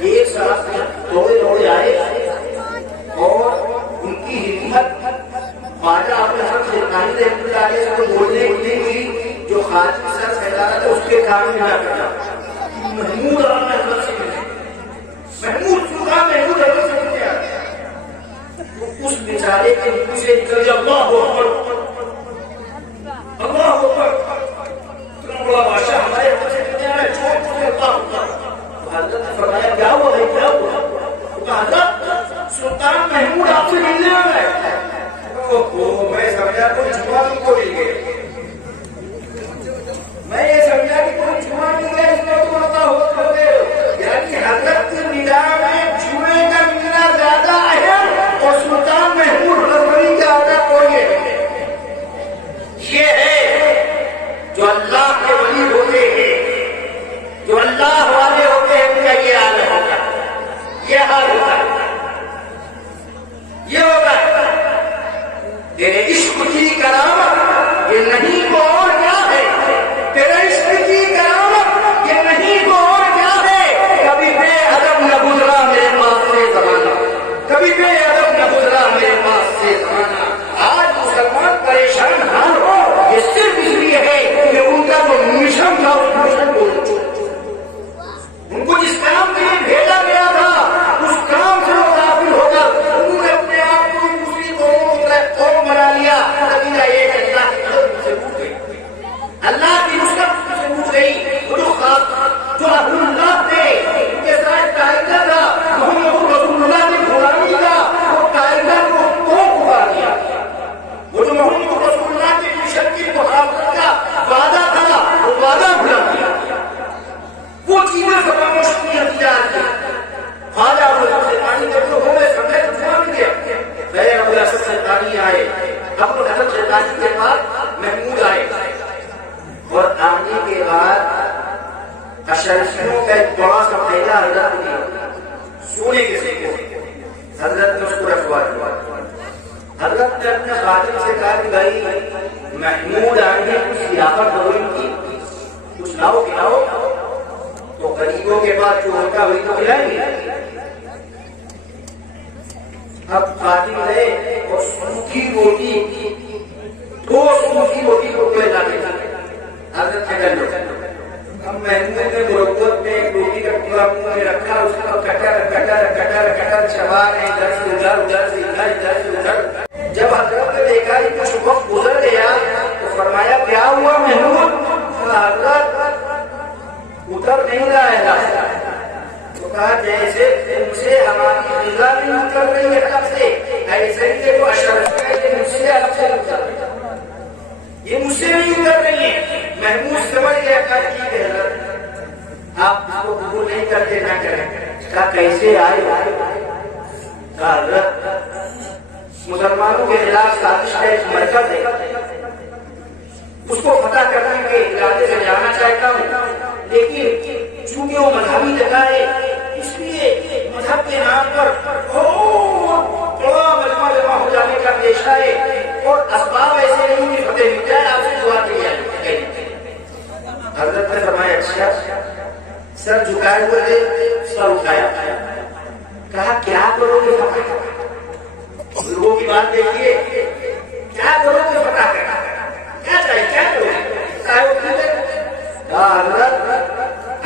ایک ساتھ دوڑے دوڑے آئے اور ان کی حکمت خواجہ اپنے سر سرکاری رحمۃ اللہ علیہ سے کوئی بولنے نہیں ہوئی، جو خارجی سر پھیلا رہا تھا اس کے کام میں نہ کرنا۔ محمود آنا حضرت سے ملے، محمود سلطان محمود حضرت سے ملے تو اس بیچارے کے منہ سے نکل گیا اللہ اکبر، اللہ اکبر، اتنا بڑا بادشاہ ہمارے حضرت سے ملنے آ رہا ہے، چھوڑ چھوڑ اللہ اکبر۔ تو حضرت نے فرمایا کیا ہوا بھائی کیا ہوا؟ تو حضرت سلطان محمود آپ سے ملنے آ رہا ہے۔ میں سمجھا کوئی جمعہ تم کو مل گئے، میں یہ سمجھا کہ کوئی جمعہ مل گیا اس میں تم اللہ ہو کرتے ہو، یعنی حضرت کی نگاہ میں جمعے کا ملنا زیادہ اہم اور سلطان محمود غزنوی کا آدھا کوئی ہے۔ یہ ہے جو اللہ کے ولی ہوتے ہیں، جو اللہ والے ہوتے ہیں، ان کا یہ حال ہوتا ہے، یہ حال ہوتا ہے، یہ ہوتا ہے۔ تیرے عشق کی کرامت یہ نہیں تو اور کیا ہے، تیرے عشق کی کرامت یہ نہیں تو اور کیا ہے۔ کبھی بے ادب نہ گزرا میرے پاس سے زمانہ، کبھی بے ادب نہ گزرا میرے پاس سے زمانہ۔ آج مسلمان پریشان حال ہو یہ صرف اس لیے ہے کہ ان کا جو مشن تھا اس مشن کو ان کو جس کام کے لیے بھیجا گیا تھا اس کام سے وہ غافل ہو کر انہوں نے اپنے آپ کو دوسری قوم بنا لیا۔ نتیجہ یہ کہ اللہ کی مدد سے اٹھ گئی، اللہ کی نصرت سے اٹھ گئی۔ وہ جو خاص جو رسول اللہ تھے ان کے ساتھ قاعدہ تھا، محمد رسول اللہ کی غلامی کا وہ قاعدہ کو توڑ پکار دیا۔ وہ جو محمد رسول اللہ کے مشن کی محافظت کا وعدہ تھا وہ وعدہ بھلا دیا۔ وہ چیزیں فراموش کی نتیجہ آتی خواجہ ابوالحسن جب لوگ ہو گئے سمجھے تو جواب دیا، غیر ابوالحسن شیطانی آئے، ابوالحسن شیطانی کے بعد محمود آئے، اور آنے کے بعد اشرفیوں کا ایک بڑا سا پھیلا حضرت نے سونے کے سکے حضرت نے اس کو رکھوا دیا۔ حضرت نے اپنے خادم سے کہا کہ بھائی محمود آئے ہیں، کچھ ضیافت کرو ان کی، کچھ لاؤ کھلاؤ، تو غریبوں کے بعد جو ہوتا وہی تو کھلائیں گے۔ اب خادم گئے اور سوکھی روٹی، دو سوکھی روٹی کو کوئی لانے حضرت نے کر لیا۔ اب محمود نے مربت میں ایک روٹی کا ٹکڑا منہ میں رکھا، اس کو کٹر کٹر کٹر کٹر چبا رہے، ادھر سے ادھر، ادھر سے ادھر، ادھر سے ادھر۔ جب حضرت نے دیکھا کہ کچھ وقت گزر گیا تو فرمایا کیا ہوا محمود؟ حضرت اتر نہیں رہا ہے، تو کہا جیسے ان سے ہماری غذا نہیں اتر رہی ہے الگ سے، ایسے ہی یہ جو اشرف ہے یہ مجھ سے الگ سے اتر رہی ہے، یہ مجھ سے نہیں اتر رہی ہے۔ محمود سمجھ گیا کہ ٹھیک ہے حضرت آپ اس کو قبول نہیں کرتے نہ کریں۔ کہا کیسے آئے؟ کہا حضرت مسلمانوں کے خلاف سازش کا ایک مرکز ہے، اس کو فتح کرنے کے ارادے سے جانا چاہتا ہوں، لیکن چونکہ وہ مذہبی جگہ ہے اس لیے مذہب کے نام پر بہت بڑا مجمع جمع ہو جانے کا پیشہ ہے، اور اسباب ایسے نہیں کہ فتح مل جائے، آپ سے دعا کی جائے۔ حضرت نے فرمایا اچھا، سر جھکائے ہوئے تھے، سر اٹھایا، کہا کیا کرو گے فتح؟ بزرگوں کی بات دیکھیے، کیا کرو گے فتح کرنا؟ کیا چاہیے، کیا کرو گے؟ حضرت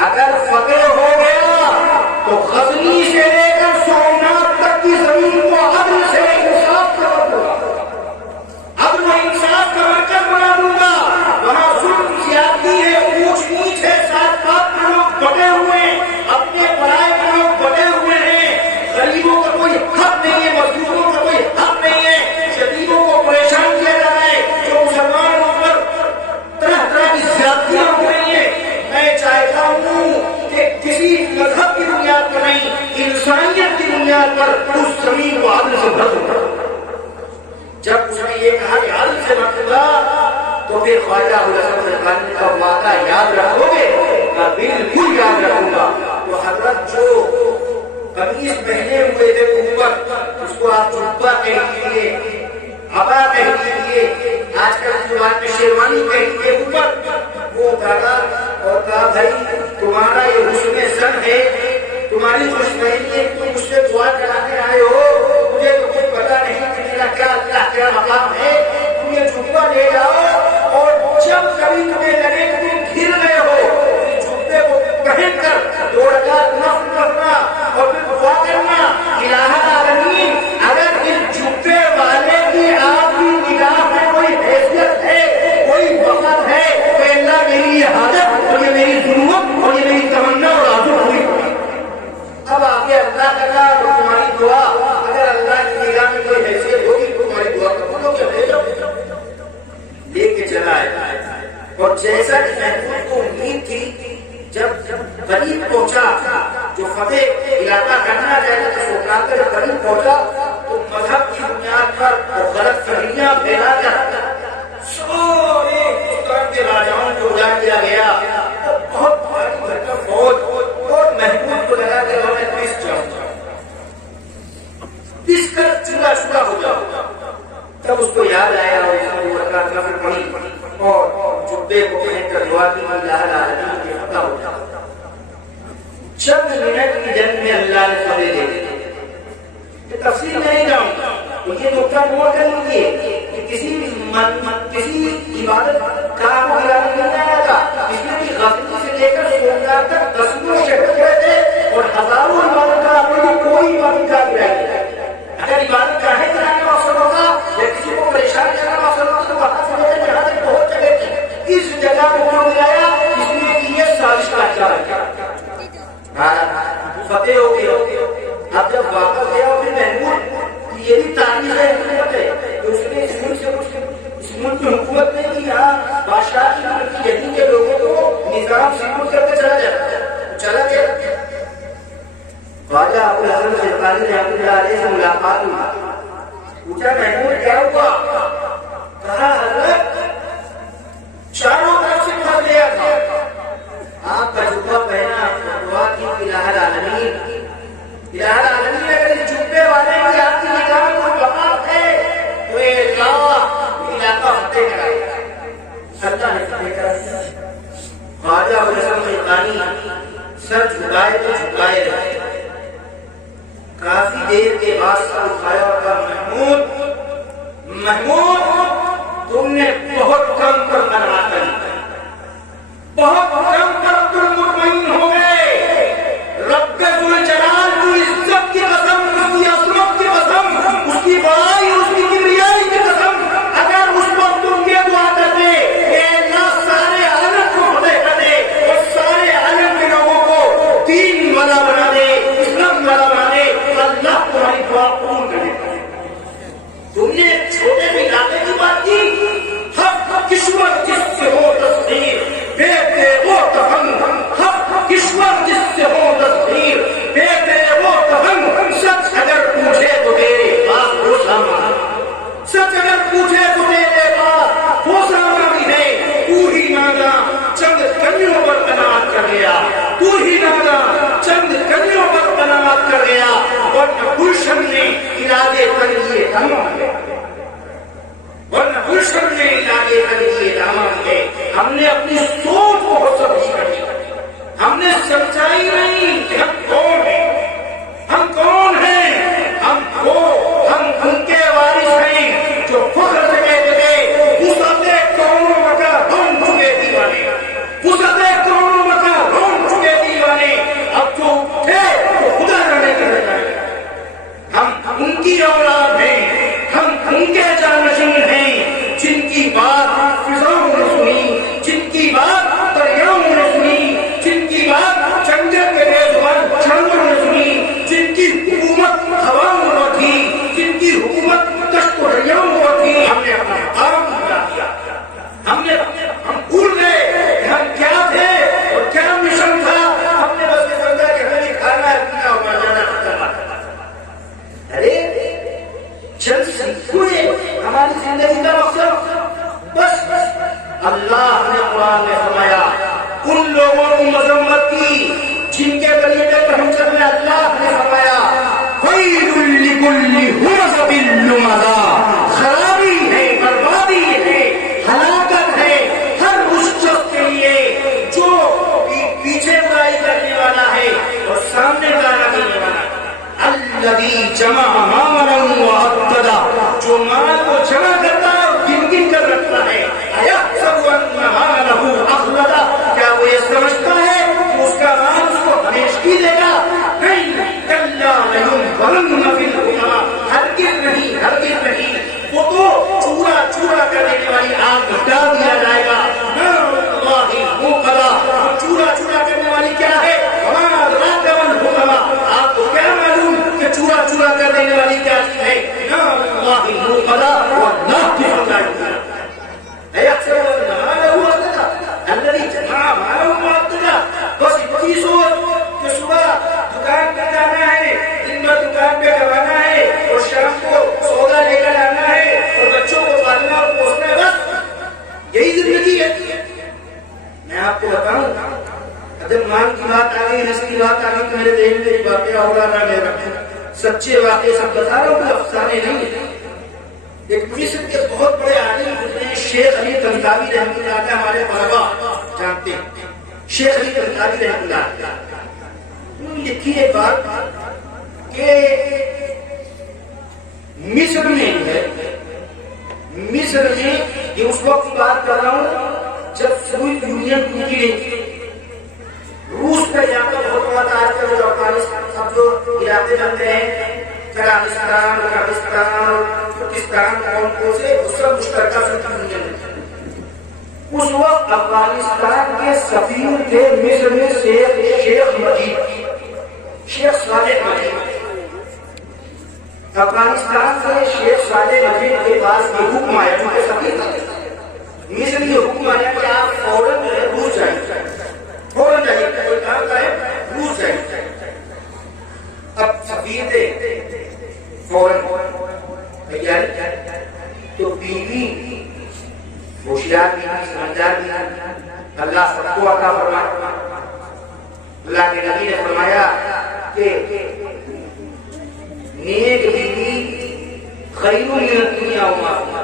اگر فتح ہو گیا تو غزنی سے لے کر سومنات تک کی زمین کو عدل سے انصاف کر دوں گا، عدل و انصاف کا مرکز بنا دوں گا، وہاں ظلم زیادتی ہے، اونچ نیچ ہے، ساتھ پھر خواجہ ابوالحسن غنی کا وعدہ یاد رکھو گے؟ بالکل یاد رکھوں گا. تو حضرت جو قمیص پہنے ہوئے تھے اوپر، اس کو آپ جبہ کہہ لیجیے، عبا کہہ لیجیے، آج کل کی بات میں شیروانی کہہ لیجیے اوپر، وہ اتارا اور کہا بھائی تمہارا یہ حسن زن ہے، تمہاری خوشبختی ہے، تم مجھ سے دعا کرانے آئے ہو، مجھے تو کچھ پتا نہیں کہ میرا کیا اللہ کیا مقام ہے، تم یہ جبہ لے جاؤ اور جب کبھی تمہیں لگے کہ تم گر گئے ہو، اس جبے کو پہن کر 2 رکعت نفل کرنا اور پھر دعا کرنا الہ العالمین اگر اس جبے والے کی آپ کی نگاہ میں کوئی حیثیت ہے، کوئی وقت ہے، تو اللہ میری یہ حاجت اور یہ میری ضرورت اور یہ میری تمنا اور آرزو پوری کرے. اب آگے اللہ کرنا اور تمہاری دعا اگر اللہ کی نگاہ میں کوئی حیثیت ہوگی تو تمہاری دعا قبول ہوگی. لے جاؤ لے کے چلا ہے. اور جیسا کہ محمود کو امید تھی، جب قریب پہنچا جو فتح علاقہ کرنا چاہتا تھا سوکھا کر قریب پہنچا تو مذہب کی بنیاد پر غلط فہمیاں پھیلا کر سارے ہندوستان کے راجاؤں کو اجاڑ دیا گیا. بہت بھاری بھرکم فوج اور محمود کو لگا کہ میں پس جاؤں گا، پس کر چورا چورا ہو جاؤں. تب اس کو یاد آیا اور اس نے برکات نفل پڑھی اور جبے کو پہن کر دعا کی الہ العالمین کے فتح ہو جا. چند منٹ کی جنگ میں اللہ نے فتح دے دی. یہ تفصیل نہیں جاؤں گا، یہ نقطہ نوٹ کر لیجیے کہ کسی عبادت کا گرانے نہیں آیا تھا. اس نے بھی غزنی سے لے کر سومنات تک دسوں شہر گئے تھے اور ہزاروں عبادت کا کوئی عبادت کا گرائی نہیں. اگر عبادت کا ہے کرانے والا ہوگا یا کسی کو پریشان کرنا والا ہوگا تو وہاں سے لے کر یہاں تک پہنچ جگہ تھی. اس جگہ کو کیوں ملایا؟ اس لیے کہ یہ سازش کا اچھا فتح ہو گیا. اب جب واپس گیا پھر محمود یہ بھی تاریخ ہے حکومت ہے تو اس نے اس ملک سے اس ملک میں حکومت نہیں کی. یہاں بادشاہ کی یہی کے لوگوں کو نظام سکون کر کے چلا گیا. خواجہ ابوالحسن غنی رحمۃ اللہ علیہ سے ملاقات ہوئی. پوچھا محمود کیا ہوا؟ کہا حضرت چاروں طرف سے پھنس گیا تھا، آپ کا جبہ پہنا، دعا کی الہ العالمین. الہ العالمین اگر اس جبے والے کی آپ کی نگاہ میں کوئی وقت ہے تو علاقہ فتح کرائے. اللہ نے فتح کرا. خواجہ ابوالحسن غنی سر جھکائے تو جھکائے رہے. کافی دیر کے بعد سر اٹھایا اور کہا محمود تم نے بہت کم پر بنا کر بہت کم پر تم مطمئن ہو گئے. رب ذوالجلال کی عزت کی قسم، اس کی عظمت کی قسم، اس کی بڑائی، اس کی کبریائی کی قسم، اگر اس وقت تم یہ دعا کرتے کہ اللہ سارے عالم کو فتح کر دے اور سارے عالم کے لوگوں کو دین والا بنا دے، اسلام والا بنا دے، اللہ تمہاری دعا قبول کر دے. تم نے چھوٹے سے علاقے کی بات کی. حق کشور جس سے ہو تصدیر بیٹے وہ تہن، حق کشور جس سے ہو تصدیر بیٹے وہ تہن. سچ اگر پوچھے تو تیرے پاس وہ سامان، سچ اگر پوچھے تو تیرے پاس وہ سامان بھی ہے. تو ہی نادا چند کلیوں پر قناعت کر گیا، تو ہی نادا چند کلیوں پر قناعت کر گیا، ورنہ گلشن نے ارادے کر لیے تمام ہے، ورنہ گلشن نے ارادے کر لیے تمام ہے. ہم نے اپنی سوچ کو حسن کر دی. ہم نے سمجھائی نہیں کہ ہم کون ہیں، ہم کون ہیں. ہم ان کے وارث ہیں جو فخر سے کہتے تھے وسعتِ کونوں مکہ ہم چکے دیوانے، وسعتِ کونوں مکہ ہم چکے دیوانے. اب جو تھے تو خدا کرنے کے لگے. ہم ان کی اولاد ہیں، ہم ان کے جانشین ہیں جن کی بات فضاؤں نے سنی، جن کی بات اللہ نے قرآن میں فرمایا ان لوگوں کی مذمت کی جن کے طریقے پر ہم چل رہے. اللہ نے فرمایا وَيْلٌ لِكُلِّ هُمَزَةٍ لُمَزَةٍ، خرابی ہے، بربادی ہے، ہلاکت ہے ہر اس شخص کے لیے جو پیچھے برائی کرنے والا ہے اور سامنے گانا کرنے والا ہے. الذی جمع مالا وعددا، جو مال کو جمع کرتا ہے اور گن کر رکھتا ہے. ایحسب ان مالہ اخلدا، کیا وہ یہ سمجھتا ہے کہ اس کا مال اس کو ہمیشگی دے گا؟ نہیں. کلا لینبذن فی الحطمہ، ہرگز نہیں، ہرگز نہیں. وہ تو چورا چورا کر دینے والی آگ میں ڈال دیا جائے گا. نار اللہ الموقدہ، چورا چورا کرنے والی کیا ہے؟ وما ادراک ما الحطمہ، آپ کو کیا معلوم کہ چورا چورا کر دینے والی کیا چیز ہے؟ نار اللہ الموقدہ، واللہ کی فضائل. الذي جمع مالا وعددا، بس اتنی سوچ کہ صبح دکان پہ جانا ہے، دن بھر دکان پہ کروانا ہے اور شام کو سودا لے کر آنا ہے اور بچوں کو پالنا اور پوسنا ہے، بس یہی زندگی ہے. میں آپ کو بتاؤں، اگر مال کی بات آ گئی، رزق کی بات آ گئی تو میرے ذہن میں ایک واقعہ ہو رہا ہے. سچے واقعے سب بتا رہا ہوں، افسانے نہیں. ایک مصر کے بہت بڑے عالم گزرے شیخ علی طنطاوی رحمۃ اللہ علیہ، ہمارے طلبا جانتے ہیں شیخ علی طنطاوی رحمۃ اللہ علیہ. انہوں نے لکھی ایک بات کہ مصر میں یہ اس وقت کی بات کر رہا ہوں جب سوویت یونین ٹوٹی نہیں تھی. روس کا علاقہ بہت بڑا تھا. آج کل جو افغانستان اب جو علاقے بن گئے ہیں، کراچستان، کردستان، ترکستان، کون سے اس کا مشترکہ سوویت یونین ہے. اس وقت افغانستان کے سفیر تھے مصر میں شیخ مجید، شیخ صالح مجید. افغانستان سے شیخ صالح مجید کے پاس یہ حکم آیا، کیونکہ سفیر مصر یہ حکم آیا کہ آپ فوراً روس جائیں، فوراً جائیں، کوئی کام کریں روس جائیں. اب سفیر تھے فوراً تیاری. تو بیوی ہوشیار بھی، سمجھدار بھی، اللہ سب کو عطا فرمائے. اللہ کے نبی نے فرمایا کہ نیک بیوی خیر من الدنیا وما فیہا،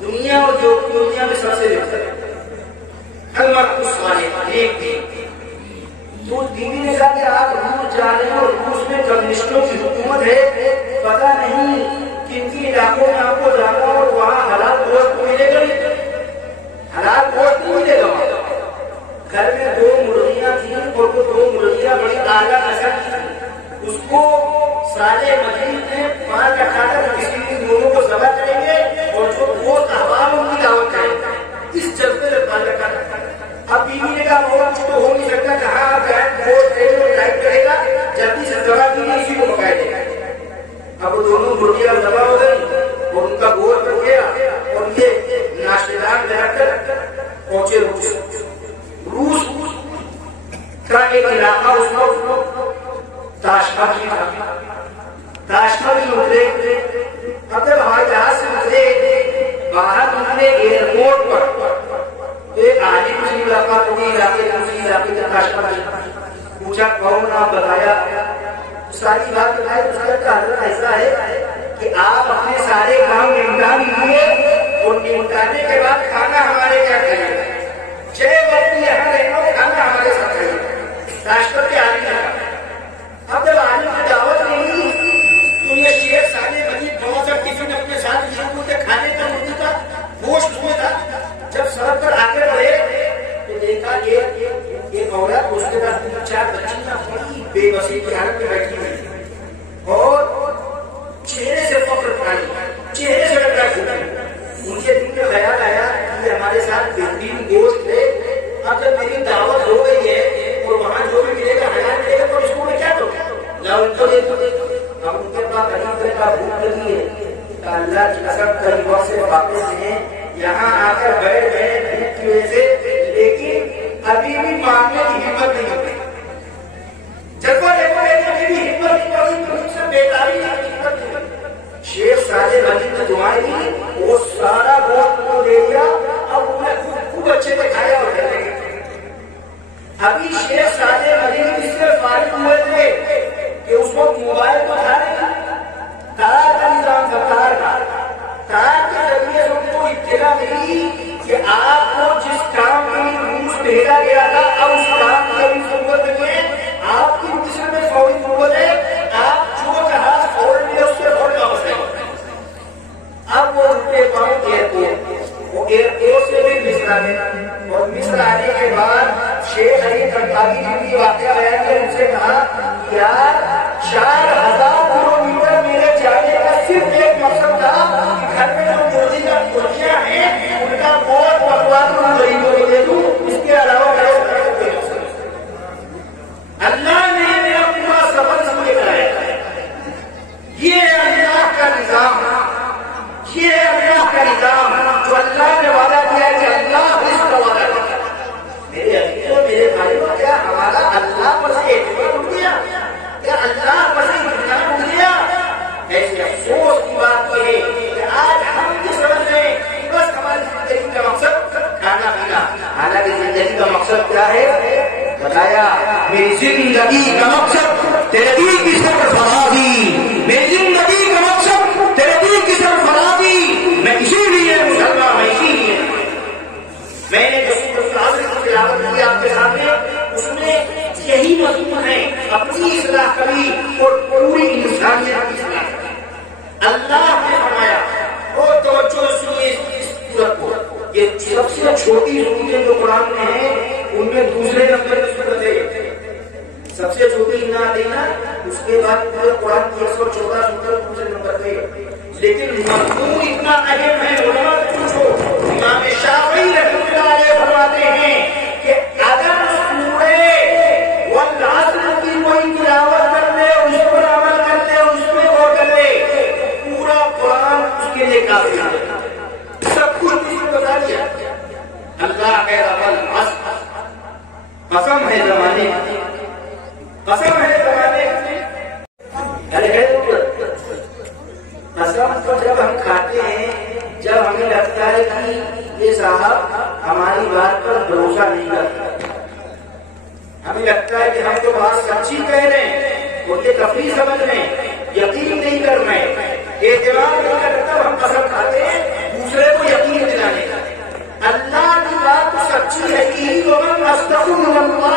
دنیا اور جو دنیا میں سب سے بہتر ہے. المرء الصالح، نیک بیوی. تو بیوی نے کہا کہ آپ روس جا رہے ہیں اور روس میں کمیونسٹوں کی حکومت ہے، پتہ نہیں کن کی علاقوں میں آپ کو جانا اور وہاں حلال گوشت ملے گا، حلال گوشت نہیں ملے گا. گھر میں 2 مرغیاں تھیں اور وہ 2 مرغیاں بڑی اعلیٰ نسل تھیں. اس کو صالح مجید نے مار رکھا تھا کہ کسی بھی دونوں کو ذبح کریں گے اور جو بہت احباب ان کی دعوت کریں گے. اس جذبے سے مار رکھا تھا. اب بیوی نے کہا وہ کچھ تو ہو نہیں سکتا، کہاں آپ ڈائٹ کرے گا، جلدی سے ذبح کیجیے، اسی کو پکائے دے گا. اب وہ دونوں مرغیاں ذبح ہو گئی اور ان کا گوشت ہو گیا اور یہ ناشتے دار لے کر پہنچے روس کا ایک علاقہ. اس کو تاشقند بھی تھا. تاشقند میں اترے. اب جب ہوائی جہاز سے اترے، باہر اترے ایئرپورٹ پر، تو ایک عالم سے ملاقات ہوئی علاقے کے تاشقند. پوچھا کون آپ؟ بتایا ساری بات بتائی. اس کا حضرت ایسا ہے کہ آپ اپنے سارے کام نمٹا لیجیے اور نمٹانے کے بعد کھانا ہمارے کیا کھائیے گا، 6 وقت یہاں رہنا اور کھانا ہمارے ساتھ کھائیے گا. تاشقند کے عالم نے. اب جب عالم کی دعوت نہیں تو یہ شیخ صالح مجید بہت سا ٹفن اپنے ساتھ لیے ہوئے تھے، کھانے کا نہیں تھا، گوشت ہوئے تھا. جب سڑک پر آگے بڑھے تو دیکھا ایک عورت، اس کے بعد 4 بچیاں بڑی بے بسی کی حالت میں بیٹھی ہوئی اور چہرے سے فخر پھائی، چہرے سے لگا ان کے دل میں خیال آیا کہ ہمارے ساتھ بہترین گوشت ہے. اب جب میری دعوت ہو گئی ہے اور وہاں جو بھی ملے گا حلال ملے گا تو اس کو میں کیا دوں گا، ان کو دے دوں. اب ان کے پاس غریب کا بھوک لگی ہے کہ اللہ کی قسم کئی وقت سے واپس ہیں، یہاں آ کر بیٹھ گئے بھوک کی وجہ سے، لیکن ابھی بھی مانگنے کی ہمت نہیں ہوتی. جذبہ دیکھو ابھی بھی ہمت نہیں پڑی، ان سے بیداری نہیں. شیخ صالح مجید نے دعائیں دی، وہ سارا گوشت کو دے دیا. اب انہیں خود ابھی شیخ صالح مدینی اس سے فارغ ہوئے تھے کہ اس وقت موبائل تو تھا نہیں، تار کا نظام تھا، تار کے ذریعے سے ان کو اطلاع ملی کہ آپ کو جس کام کے لیے روس بھیجا گیا تھا اب اس کام کی ابھی ضرورت نہیں ہے، آپ کی مصر میں فوری ضرورت ہے، آپ جو جہاز فوراً لے اس سے فوراً واپس آئے۔ اب وہ رکے پاؤں ایئرپورٹ، وہ ایئرپورٹ سے بھی مصر آ گئے، اور مصر آنے کے بعد شیخ علی طنطاوی جی کی واقعہ بیان کر ان سے کہا یار 4000 کلومیٹر میرے جانے کا صرف ایک مقصد تھا کہ گھر میں جو مرغی کا مرغیاں ہیں ان کا بہت پکوا کر غریبوں کو دے دوں، اس کے علاوہ اللہ نے میرا پورا سفر سمجھ کرایا۔ یہ اللہ کا نظام، یہ اللہ کا نظام جو اللہ نے وعدہ کیا ہے کہ اللہ اس کا وعدہ کیا۔ میرے عزیزوں میرے بھائیوں، کیا ہمارا اللہ پر سے اعتماد اٹھ گیا؟ کیا اللہ پر سے اطمینان اٹھ گیا؟ ایسے افسوس کی بات یہ ہے کہ آج ہم یہ سمجھ رہے ہیں کہ بس ہماری زندگی کا مقصد کھانا پینا، حالانکہ زندگی کا مقصد کیا ہے؟ بتایا میری زندگی کا مقصد تیرے دین کی سرفرازی، میری زندگی کا مقصد تیرے دین کی سرفرازی، میں اسی لیے مسلمان، میں اسی لیے میں نے جو سورۃ العصر کی تلاوت کی آپ کے سامنے، اس میں یہی مضمون ہے، اپنی اصلاح کری اور پوری انسانیت کی اصلاح کری۔ اللہ نے فرمایا اور توجہ سنیے اس سورت کو، یہ سب سے چھوٹی سورتیں جو قرآن میں ہیں ان میں دوسرے نمبر کی سورت ہے، سب سے چھوٹی انا دینا، اس کے بعد پورے قرآن کی 114 سورت دوسرے نمبر پہ، لیکن مضمون اتنا اہم ہے۔ علماء پوچھو، امام شافعی رحمۃ اللہ علیہ فرماتے ہیں کہ اگر سورہ والعصر کی کوئی تلاوت کر لے، اس پر عمل کر لے، اس پہ غور کر لے، پورا قرآن اس کے لیے کافی ہے، سب کچھ اس نے بتا دیا۔ اللہ کہہ رہا والعصر، قسم ہے زمانے کی، قسم ہے زمانے کی، قسم تو جب ہم کھاتے ہیں، جب ہمیں لگتا ہے کہ یہ صاحب ہماری بات پر بھروسہ نہیں کرتا، ہمیں لگتا ہے کہ ہم تو بات سچی کہہ رہے ہیں اور یہ تفریح سمجھ رہے ہیں، یقین نہیں کر رہے ہیں، اعتماد نہیں کرتا، ہم قسم کھاتے ہیں دوسرے کو یقین دلانے کا۔ اللہ کی بات تو سچی ہے کہ ومن اصدق من اللہ،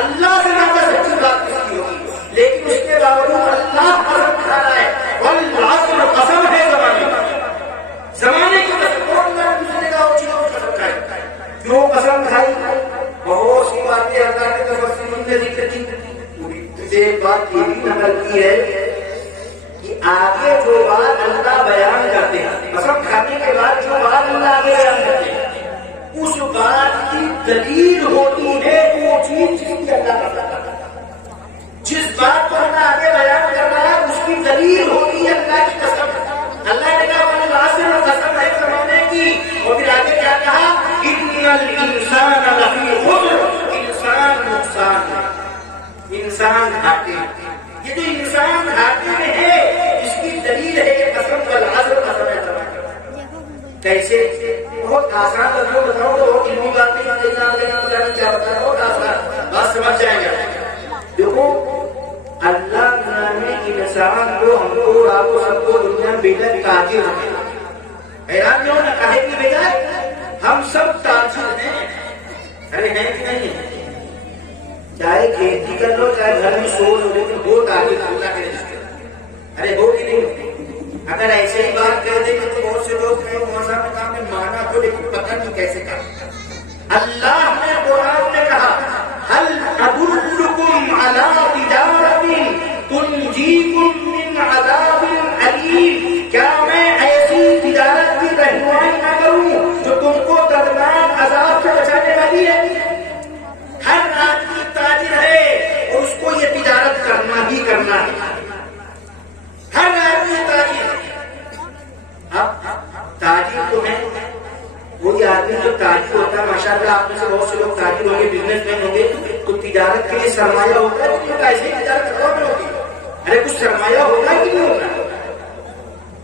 اللہ سے زیادہ سچی بات کس کی ہوگی، لیکن اس کے باوجود اللہ قسم کھا رہا ہے، والعصر قسم ہے زمانے کی قسم، اللہ دوسرے کا اور چیزوں کی قسم کھائی، کیوں قسم کھائی؟ بہت سی باتیں اللہ کے تفسیروں نے ذکر کی، ایک بات یہ بھی نقل کی ہے کہ آگے جو بات اللہ بیان کرتے ہیں، قسم کھانے کے بعد جو بات اللہ آگے بیان کرتے ہیں، اس بات کی دلیل ہوتی ہے وہ چیز جس کی اللہ کرتا ہے، جس بات کو اللہ آگے بیان کر رہا ہے اس کی دلیل ہوتی ہے اللہ کی قسم۔ اللہ نے کہا والعصر قسم ہے زمانے کی، اور پھر آگے کیا کہا؟ ان الانسان لفی خسر، انسان نقصان ہے، انسان گھاٹے۔ یہ جو انسان گھاٹے میں ہے اس کی دلیل ہے کہ قسم والعصر قسم ہے زمانے۔ کیسے؟ بہت آسان لفظوں بتاؤ تو بہت علمی بات نہیں، کیا بتا رہا، بہت آسان بات سمجھ جائیں گے۔ دیکھو اللہ نے انسان کو، ہم کو، آپ کو، سب کو دنیا میں بھیجا تاجر ہے۔ حیران نہیں ہونا کہے کہ بھیجا ہم سب تاجر ہیں، ارے ہیں کہ نہیں ہے؟ چاہے کھیتی کر لو، چاہے گھر میں سو لو، لیکن وہ تاجر اللہ کے رشتے، ارے ہو کہ نہیں؟ اگر ایسے ہی بات کر دیں تو بہت سے لوگ ہیں موسم میں کام میں مانا تو، لیکن پتہ نہیں کیسے کہا۔ اللہ نے قرآن میں کہا هل أدلكم على تجارة تنجيكم من عذاب أليم، کیا میں ایسی تجارت کی رہنمائی نہ کروں جو تم کو دردناک عذاب سے بچانے والی ہے؟ ہر آدمی تاجر ہے اور اس کو یہ تجارت کرنا ہی کرنا ہے، ہر آدمی تاجر ہے۔ اب تاجر تو ہے وہی آدمی جو تاجر ہوتا ہے، ماشاء اللہ آپ میں سے بہت سے لوگ تاجر ہوں گے، بزنس مین ہوں گے، تو تجارت کے لیے سرمایہ ہوتا ہے، تو ایسے ہی تجارت کرنا ہوتی ہے، ارے کچھ سرمایہ ہوگا کہ نہیں ہوگا؟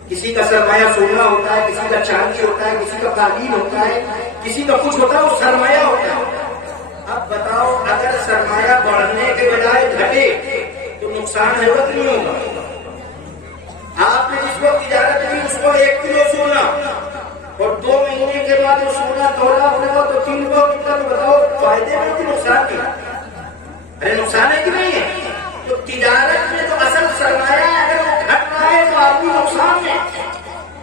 کسی کا سرمایہ سونا ہوتا ہے، کسی کا چاندی ہوتا ہے، کسی کا قالین ہوتا ہے، کسی کا کچھ ہوتا ہے، وہ سرمایہ ہوتا ہے۔ اب بتاؤ اگر سرمایہ بڑھنے کے بجائے گھٹے تو نقصان ہے وقت نہیں ہوگا. آپ نے جس کو تجارت کی اس کو 1 کلو سونا اور 2 مہینے کے بعد وہ سونا دوہرا ہوگا تو 3 کلو نکلا تو بتاؤ فائدے میں کہ نقصان کی؟ ارے نقصان ہے کہ نہیں ہے؟ تو تجارت میں تو اصل سرمایہ اگر وہ گھٹ رہا ہے تو آدمی نقصان میں.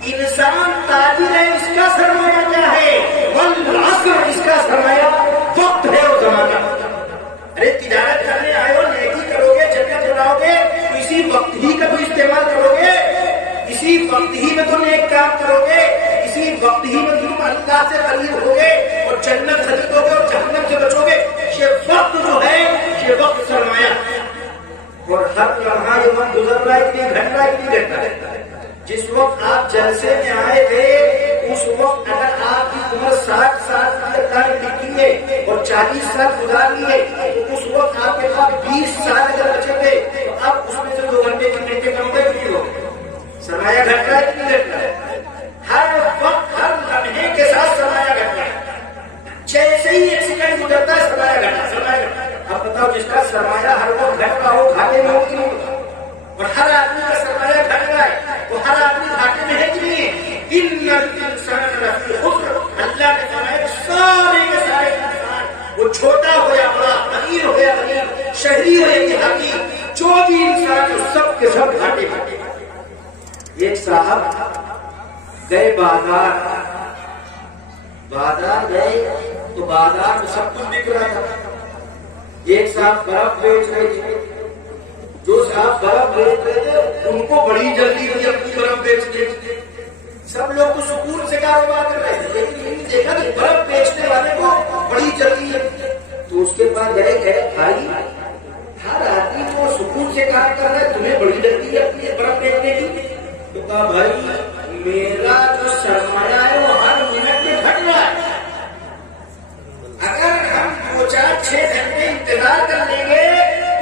انسان تاجر ہے، اس کا سرمایہ کیا ہے؟ والعصر، اس کا سرمایہ وقت ہے اور زمانہ. ارے تجارت کرنے آئے ہو، نیکی کرو گے، جنت بناؤ گے تو اسی وقت ہی کا تو استعمال کرو گے، اسی وقت ہی میں تم ایک کام کرو گے، اسی وقت ہی میں تم اللہ سے قریب ہوگے اور جنت خریدو گے اور جہنم سے بچو گے. یہ وقت جو ہے یہ وقت سرمایہ. اور ہر لمحہ یہ وقت گزر رہا ہے کہ گھٹ رہا ہے کہ نہیں گھٹ رہا ہے. جس وقت آپ جلسے میں آئے تھے اس وقت اگر آپ کی عمر 60 سال تک لکھی ہے اور 40 سال گزار لی ہے تو اس وقت آپ کے پاس 20 سال اگر بچے تھے تو اب اس میں سے 2 گھنٹے کے گھنٹے کم ہوئے کہ نہیں ہو؟ سرمایہ گھٹ رہا ہے کہ نہیں گھٹ رہا ہے؟ ہر وقت ہر لمحے کے ساتھ سرمایہ گھٹ رہا ہے. جیسے ہی ایک سیکنڈ گزرتا ہے سرمایہ گھٹا سرمایہ گھٹا. اب بتاؤ جس کا سرمایہ ہر وقت گھٹ رہا ہو گھاٹے میں ہو کہ نہیں ہو؟ اور ہر آدمی کا سرمایہ گھٹ رہا ہے تو ہر آدمی گھاٹے میں ہے کہ نہیں ہے؟ ان الانسان لفی خسر. اللہ نے فرمایا کہ سارے کے سارے انسان، وہ چھوٹا ہو یا بڑا، امیر ہو یا غریب، شہری ہو یا دیہاتی، جو بھی انسان ہے سب کے سب گھاٹے میں. ایک صاحب گئے بازار گئے تو بازار میں سب کچھ بک رہا تھا. ایک صاحب برف بیچ رہے تھے. جو صاحب برف بیچ رہے تھے ان کو بڑی جلدی ہوئی اپنی برف بیچ رہے. سب لوگ تو سکون سے کاروبار کر رہے تھے لیکن انہوں نے دیکھا کہ برف بیچنے والے کو بڑی جلدی ہے. تو اس کے بعد گئے بھائی ہر آدمی کو سکون سے کام کر رہا ہے، تمہیں بڑی جلدی ہے اپنی برف بیچنے کی. تو کہا بھائی میرا جو سرمایہ ہے وہ ہر منٹ میں گھٹ رہا ہے. اگر ہم 2-4-6 گھنٹے انتظار کر لیں گے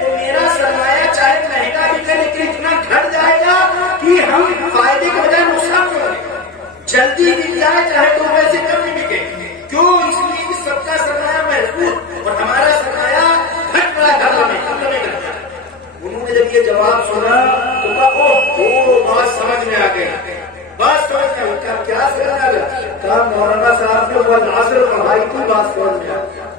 تو میرا سرمایہ چاہے مہنگا بکے لیکن اتنا گھٹ جائے گا کہ ہم فائدے کے بجائے نقصان کریں گے. جلدی بک جائے چاہے تو ویسے کم نہیں بکے. کیوں؟ اس لیے کہ سب کا سرمایہ محفوظ اور ہمارا سرمایہ گھٹ رہا ہے گھر میں. انہوں نے جب یہ جواب سنا تو کہا اوہ بات سمجھ میں آ گئی. بات سمجھ میں آ گئی. کیا سمجھ آ گیا؟ کہا مولانا صاحب نے والعصر پڑھائی تھی. بات سمجھ میں آ گئی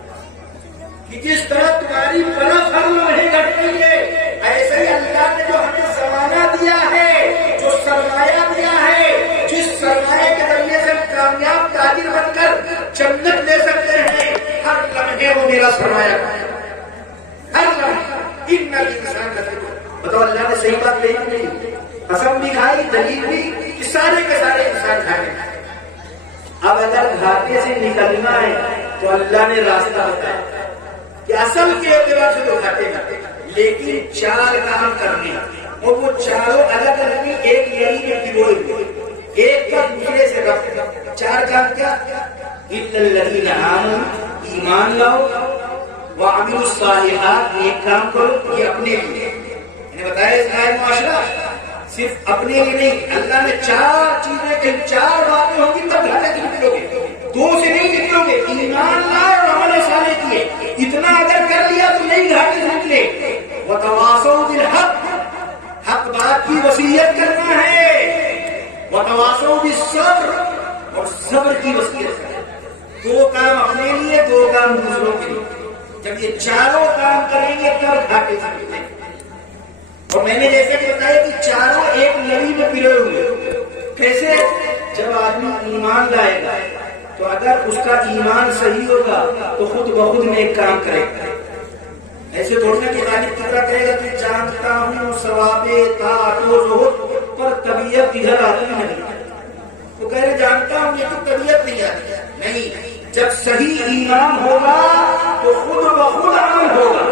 کہ جس طرح تمہاری برف ہر لمحے گھٹ رہی ہے ایسے ہی اللہ نے جو ہمیں زمانہ دیا ہے، جو سرمایہ دیا ہے، جس سرمایہ کے ذریعے سے کامیاب تاجر بن کر جنت لے سکتے ہیں، ہر لمحے وہ میرا سرمایہ ہر لمحے. ان انسان بتاؤ اللہ نے صحیح بات کہی کہ نہیں؟ قسم بھی کھائی، دلیل بھی کہ سارے کے سارے انسان کھائے. اب اگر گھاٹے سے نکلنا ہے تو اللہ نے راستہ بتایا کہ اصل کے اعتبار سے تو گھاٹے گھاٹے لیکن 4 کام کرنے اور وہ چاروں الگ الگ ایک یہی میں پروئے ہوئے ایک کا دوسرے سے رکھ. 4 کام کیا؟ الذین آمنوا، ایمان لاؤ، وعملوا الصالحات، نیک کام کرو. یہ اپنے لیے میں نے بتایا اس آیت معاشرہ صرف اپنے لیے نہیں. اللہ نے 4 چیزیں کہ 4 باتیں ہوں گی تب گھاٹے سے نکلو گے، 2 سے نہیں نکلو گے. ایمان لائے اور عمل صالح کیے، اتنا اگر کر لیا تو نہیں گھاٹے سے نکلے. وتواصوا بالحق، حق بات کی وصیت کرنا ہے. وتواصوا بالصبر، اور صبر کی وصیت کرنا. 2 کام اپنے لیے، 2 کام دوسروں کے لیے. جب یہ 4 کام کریں گے تب گھاٹے سے نکلیں. اور میں نے جیسے کہ بتایا کہ 4 ایک نبی میں پروئے ہوئے. کیسے؟ جب آدمی ایمان لائے گا تو اگر اس کا ایمان صحیح ہوگا تو خود بخود میں ایک کام کرے گا. ایسے تھوڑی نا کہ غالب کتنا کہے گا کہ جانتا ہوں ثواب طاعت و زہد پر طبیعت ادھر آتی نہیں. تو کہہ رہے جانتا ہوں یہ تو طبیعت نہیں آتی. نہیں، جب صحیح ایمان ہوگا تو خود بخود عمل ہوگا.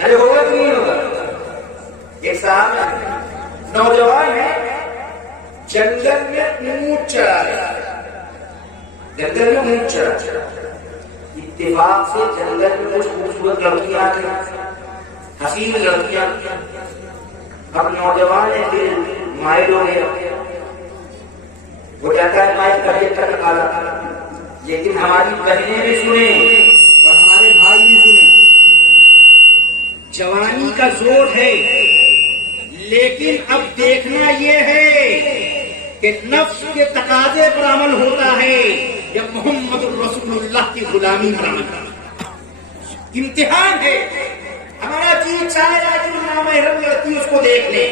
ارے ہوگا کہ نہیں ہوگا؟ ایک صاحب نوجوان ہے، جنگل میں اونٹ چرا رہا ہے. جنگل میں اونٹ چرا، اتفاق سے جنگل میں کچھ خوبصورت لڑکیاں آ گئی، حسین لڑکیاں. اب نوجوان ہے پھر مائل ہو گیا. وہ جاتا ہے مائل کبھی تک آ رہا، لیکن ہماری بہنیں بھی سنیں اور ہمارے کا زور ہے، لیکن اب دیکھنا یہ ہے کہ نفس کے تقاضے پر عمل ہوتا ہے یا محمد الرسول اللہ کی غلامی پر عمل ہوتا ہے۔ امتحان ہے، ہمارا جی چاہ رہا ہے کہ وہ نامحرم لڑکی اس کو دیکھ لے،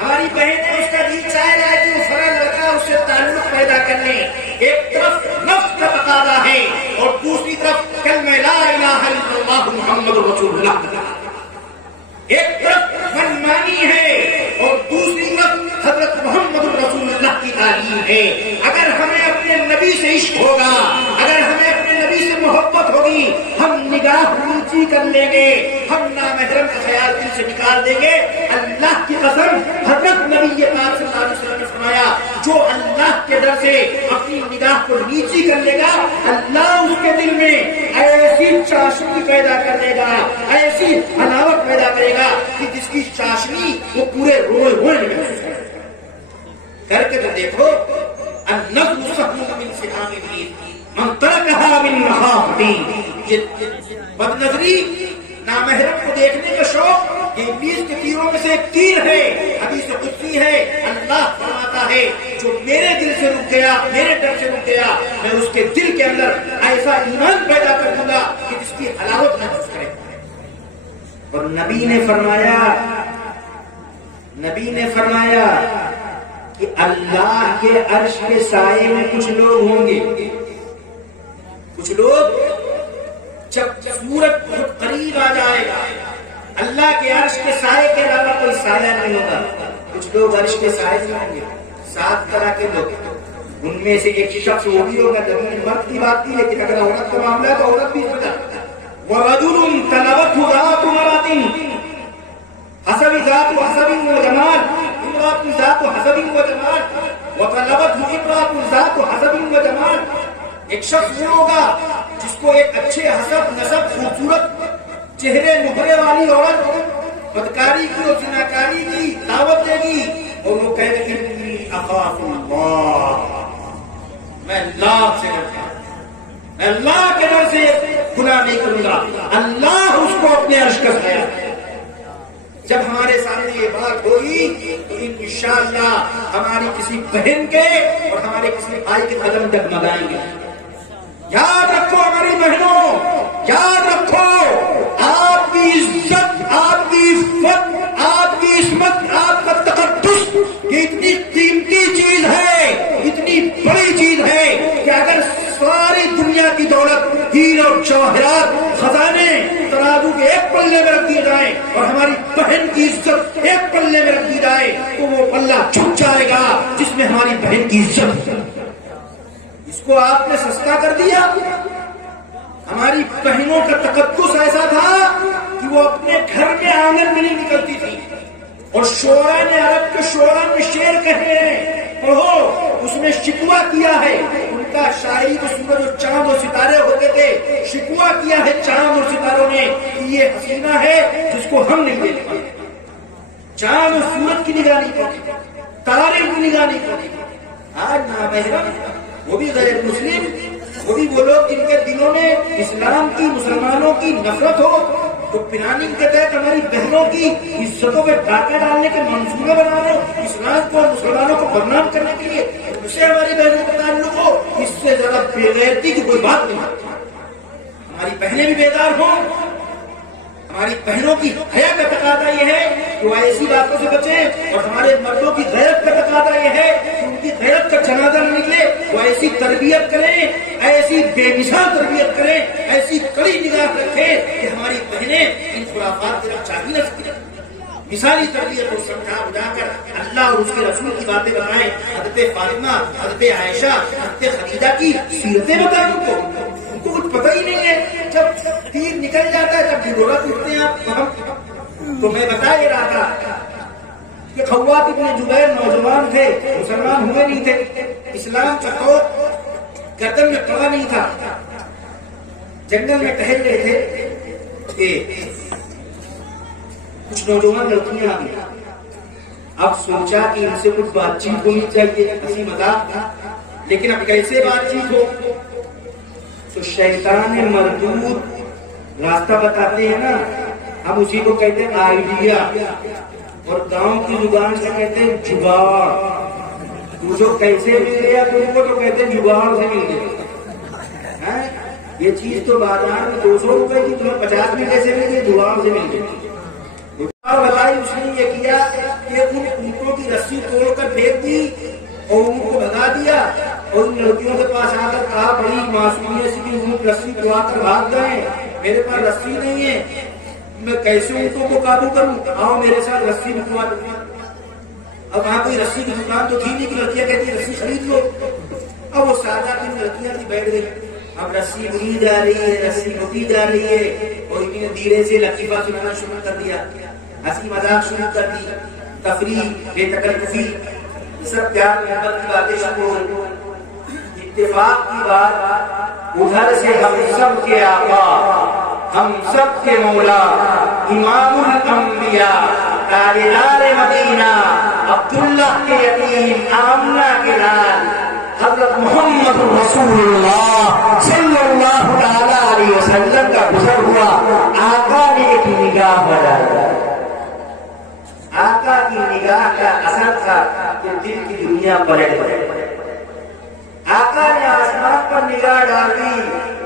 ہماری بہن ہے اس کا جی چاہ رہا ہے کہ وہ فرا لڑکا اس سے تعلق پیدا کر لیں۔ ایک طرف نفس کا تقاضا ہے اور دوسری طرف کلمہ لا الہ الا اللہ محمد رسول اللہ، ایک طرف منمانی ہے اور دوسری طرف حضرت محمد رسول اللہ کی تعلیم ہے۔ اگر ہمیں اپنے نبی سے عشق ہوگا، اگر ہمیں اپنے نبی سے محبت ہوگی، ہم نگاہ اونچی کر لیں گے، ہم نامحرم کا خیال دل سے نکال دیں گے۔ اللہ کی قسم، حضرت نبی پاک صلی اللہ علیہ وسلم نے فرمایا جو اللہ کے در سے اپنی نگاہ کو نیچی کر لے گا، اللہ اس کے دل میں ایسی چاشنی پیدا کر دے گا، ایسی حلاوت پیدا کرے گا کہ جس کی چاشنی وہ پورے روئے ہوئے کر کے تو دیکھو۔ النظر سهم من سهام الدين من تركها من مخافتی، یہ بد نظری، نامحرم کو دیکھنے کا شوق یہ ابلیس کے تیروں میں سے ایک تیر ہے۔ حدیث قدسی ہے، اللہ فرماتا ہے جو میرے دل سے رک گیا، میرے ڈر سے رک گیا، میں اس کے دل کے اندر ایسا ایمان پیدا کر دوں گا کہ جس کی حلاوت محسوس کرے۔ اور نبی نے فرمایا کہ اللہ کے عرش کے سائے میں کچھ لوگ ہوں گے، کچھ لوگ جب سورج بہت قریب آ جائے گا اللہ کے عرش کے سائے کے علاوہ کوئی سایہ نہیں ہوگا، کچھ لوگ عرش کے سائے میں ہوں گے۔ 7 طرح کے لوگ، ان میں سے ایک شخص وہ بھی ہوگا جب مرد کی بات کی، لیکن اگر عورت کا معاملہ ہے تو عورت بھی ہوگا۔ وَرَجُلٌ تَلَوَتْهُ ذَاتُ مَرَاتٍ حسب ذات و حسب و جمال، امرأة ذات و حسب و جمال، وطلبته امرأة ذات و حسب و جمال۔ ایک شخص وہ ہوگا جس کو ایک اچھے حسب نسب خوبصورت چہرے مہرے والی عورت بدکاری کی اور زناکاری کی دعوت دے گی اور وہ کہے گی انی اخاف اللہ، میں اللہ سے ڈرتا ہوں، میں اللہ کے ڈر سے گناہ نہیں کروں گا۔ اللہ اس کو اپنے عرش کا سایہ۔ جب ہمارے سامنے یہ بات ہوئی تو انشاءاللہ ہماری کسی بہن کے اور ہمارے کسی بھائی کے قدم ڈگمگائیں گے۔ یاد رکھو ہماری بہنوں، یاد رکھو آپ کی عزت، آپ کی عفت، آپ کی عصمت، آپ کا تقدس یہ اتنی قیمتی چیز ہے، اتنی بڑی چیز ہے کہ اگر ساری دنیا کی دولت، ہیرے اور جواہرات، خزانے ترازو کے ایک پلے میں رکھ دیے جائیں اور ہماری بہن کی عزت ایک پلے میں رکھ دی جائے تو وہ پلہ جھک جائے گا جس میں ہماری بہن کی عزت۔ اس کو آپ نے سستا کر دیا۔ ہماری بہنوں کا تقدس ایسا تھا کہ وہ اپنے گھر میں آنگن میں نہیں نکلتی تھی، اور شعرا نے عرب کے شعرا میں شعر کہے ہیں، پڑھو، اس میں شکوہ کیا ہے ان کا شاعری کو سورج اور چاند اور ستارے ہوتے تھے، شکوہ کیا ہے چاند اور ستاروں نے کہ یہ حسینہ ہے جس کو ہم نہیں دیکھ پاتے، چاند اور سورج کی نگاہ نہیں پڑتی، تارے کی نگاہ نہیں پڑتی۔ آج نامحرم، وہ بھی غیر مسلم، وہ بھی وہ لوگ جن کے دلوں میں اسلام کی، مسلمانوں کی نفرت ہو، جو پلاننگ کے تحت ہماری بہنوں کی عزتوں پہ ڈاکہ ڈالنے کے منصوبے بنا رہے ہو، اسلام کو اور مسلمانوں کو بدنام کرنے کے لیے، اس سے ہماری بہنوں کا تعلق ہو، اس سے زیادہ بے غیرتی کی کوئی بات نہیں۔ ہماری بہنیں بھی بیدار ہوں، ہماری بہنوں کی حیا کا تقاضا یہ ہے کہ وہ ایسی باتوں سے بچیں، اور ہمارے مردوں کی غیرت کا تقاضا یہ ہے کہ ان کی غیرت کا جنازہ نہ نکلے، وہ ایسی تربیت کریں، ایسی بے مثال تربیت کریں، ایسی کڑی نگاہ رکھیں کہ ہماری بہنیں ان خرافات کی طرف چاہی نہ سکیں۔ مثالی تربیت کو سمجھا بجا کر اللہ اور اس کے رسول کی باتیں بتائیں، حضرت فاطمہ، حضرت عائشہ، حضرت خدیجہ کی سیرتیں بتائیں ان کو کچھ پتہ ہی نہیں ہے، جب تیر نکل جاتا ہے جب ڈھنڈورا پھرتے ہیں آپ۔ تو میں بتا ہی رہا تھا کہ خوات ابن جبیر نوجوان تھے، مسلمان ہوئے نہیں تھے، اسلام کا خوف گردن میں پڑا نہیں تھا، جنگل میں ٹہل رہے تھے کہ کچھ نوجوان لڑکیاں آ گئی۔ اب سوچا کہ ان سے کچھ بات چیت ہونی چاہیے، ہنسی مذاق، لیکن اب کیسے بات چیت ہو؟ تو شیطان مردود راستہ بتاتے ہیں نا، ہم اسی کو کہتے ہیں آئیڈیا، اور گاؤں کی زبان سے کہتے ہیں جگاڑ. جو کیسے مل گیا تم کو تو کہتے ہیں جگاڑ سے مل گیا. یہ چیز تو بازار میں 200 روپے کی تمہیں 50 میں کیسے مل گئی؟ جگاڑ سے مل گئی. بتائی اس نے یہ کیا کہ ان اونٹوں کی رسی توڑ کر پھینک دی اور ان کو بھگا دیا، اور ان لڑکیوں کے پاس آ کر کہا بڑی معصومیت سے کہ اونٹ رسی توڑا کر بھاگ گئے، میرے پاس رسی نہیں ہے، میں کیسے اونٹوں کو قابو کروں؟ آؤ میرے ساتھ رسی بکوا دوں. اب وہاں کوئی رسی کی دکان تو تھی نہیں کہ لڑکیاں کہتی رسی خرید لو. اب وہ سادہ کی لڑکیاں تھی بیٹھ گئی. اب رسی بنی جا رہی ہے، رسی بٹی جا رہی ہے، اور انہیں دھیرے سے لطیفہ سنانا شروع کر دیا، ہنسی مذاق شروع کر دی، تفریح بے تکلفی سب پیار محبت کی باتیں شروع ہو گئی. اتفاق کی بات ادھر سے ہم سب کے آقا، ہم سب کے مولا، امام الانبیاء، تاجدار مدینہ، عبداللہ کے یتیم، آمنہ کے لال، حضرت محمد رسول اللہ صلی اللہ تعالی علیہ وسلم کا گزر ہوا. آقا نے ایک نگاہ بڑھائی. آقا کی نگاہ کا اثر تھا کہ دل کی دنیا پلٹ گئی. آقا نے آسمان پر نگاہ ڈالی،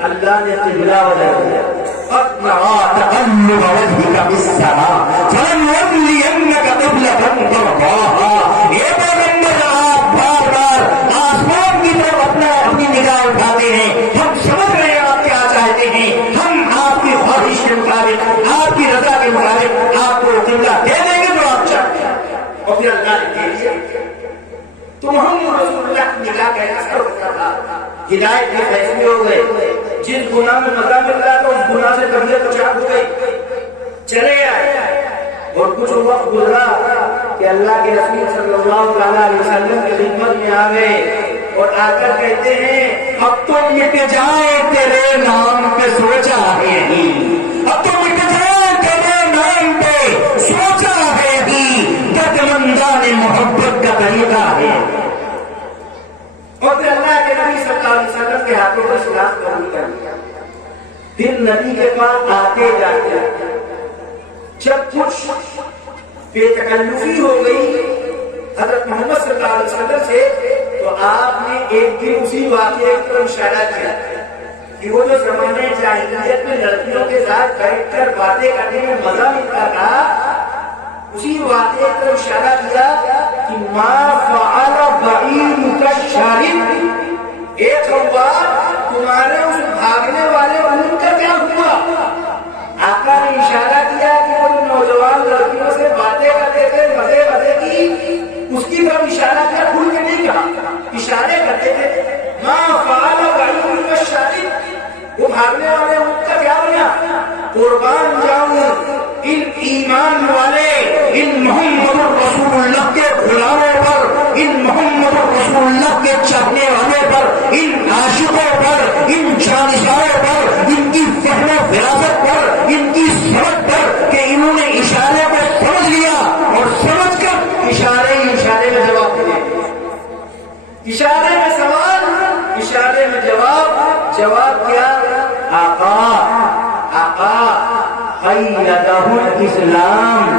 اللہ نے قبلہ بدل دیا. تقلب وجهك في السماء فلنولينك قبلة ترضاها. یہ پیغمبر آپ بار بار آسمان کی طرف اپنی نگاہ اٹھاتے ہیں. ہم سمجھ رہے ہیں آپ کیا چاہتے ہیں، ہم آپ کی خواہش کے مطابق، آپ کی رضا کے مطابق آپ کو قبلہ دے دیں گے جو آپ چاہتے ہیں. اور پھر اللہ نے دے دیا. تو محمد رسول اللہ کی نگاہ کا اثر ہوتا تھا. ہدایت کے فیصلے ہو گئے. جس گناہ میں مزہ مل رہا تھا اس گناہ سے طبیعت بچاؤ ہو گئی، چلے آئے. اور کچھ وقت گزرا کہ اللہ کے رسول صلی اللہ تعالی علیہ وسلم کی خدمت میں آ گئے اور آ کر کہتے ہیں اب تو مٹ جائے تیرے نام پہ سوچا ہے ہی، اب تو مٹ جائے تیرے نام پہ سوچا ہے ہی، دردمندان محبت کا طریقہ ہے. اور پھر اللہ کے نبی صلی اللہ علیہ وسلم کے ہاتھوں پر اسلام قبول کر لیا. پھر نبی کے پاس آتے جاتے جب کچھ بے تکلفی ہو گئی حضرت محمد صلی اللہ علیہ وسلم سے، تو آپ نے ایک دن اسی واقعے پر اشارہ کیا کہ وہ جو زمانے جاہلیت میں لڑکیوں کے ساتھ بیٹھ کر باتیں کرنے میں مزہ ملتا تھا، اسی واقعے پر اشارہ کیا کہ ما فعل بعید کالشارب، ایک بار تمہارے اس بھاگنے والے اونٹ کا کیا ہوا؟ آقا نے اشارہ کیا کہ وہ نوجوان لڑکیوں سے باتیں کرتے تھے مزے مزے کی، اس کی طرف اشارہ کیا، کھل کے نہیں کہا، اشارے کرتے تھے. ما فعل بعید کالشارب، وہ بھاگنے والے اونٹ کا کیا بنا؟ قربان جاؤں ان ایمان والے، ان محمد رسول اللہ کے غلاموں پر، ان محمد رسول اللہ کے چاہنے والے پر، ان عاشقوں پر، ان جانشاروں پر، ان کی فہم و فراست پر، ان کی سمجھ پر کہ انہوں نے اشارے کو سمجھ لیا اور سمجھ کر اشارے میں جواب دیا. اشارے میں سوال، اشارے میں جواب. جواب کیا؟ آقا قیدہ الاسلام،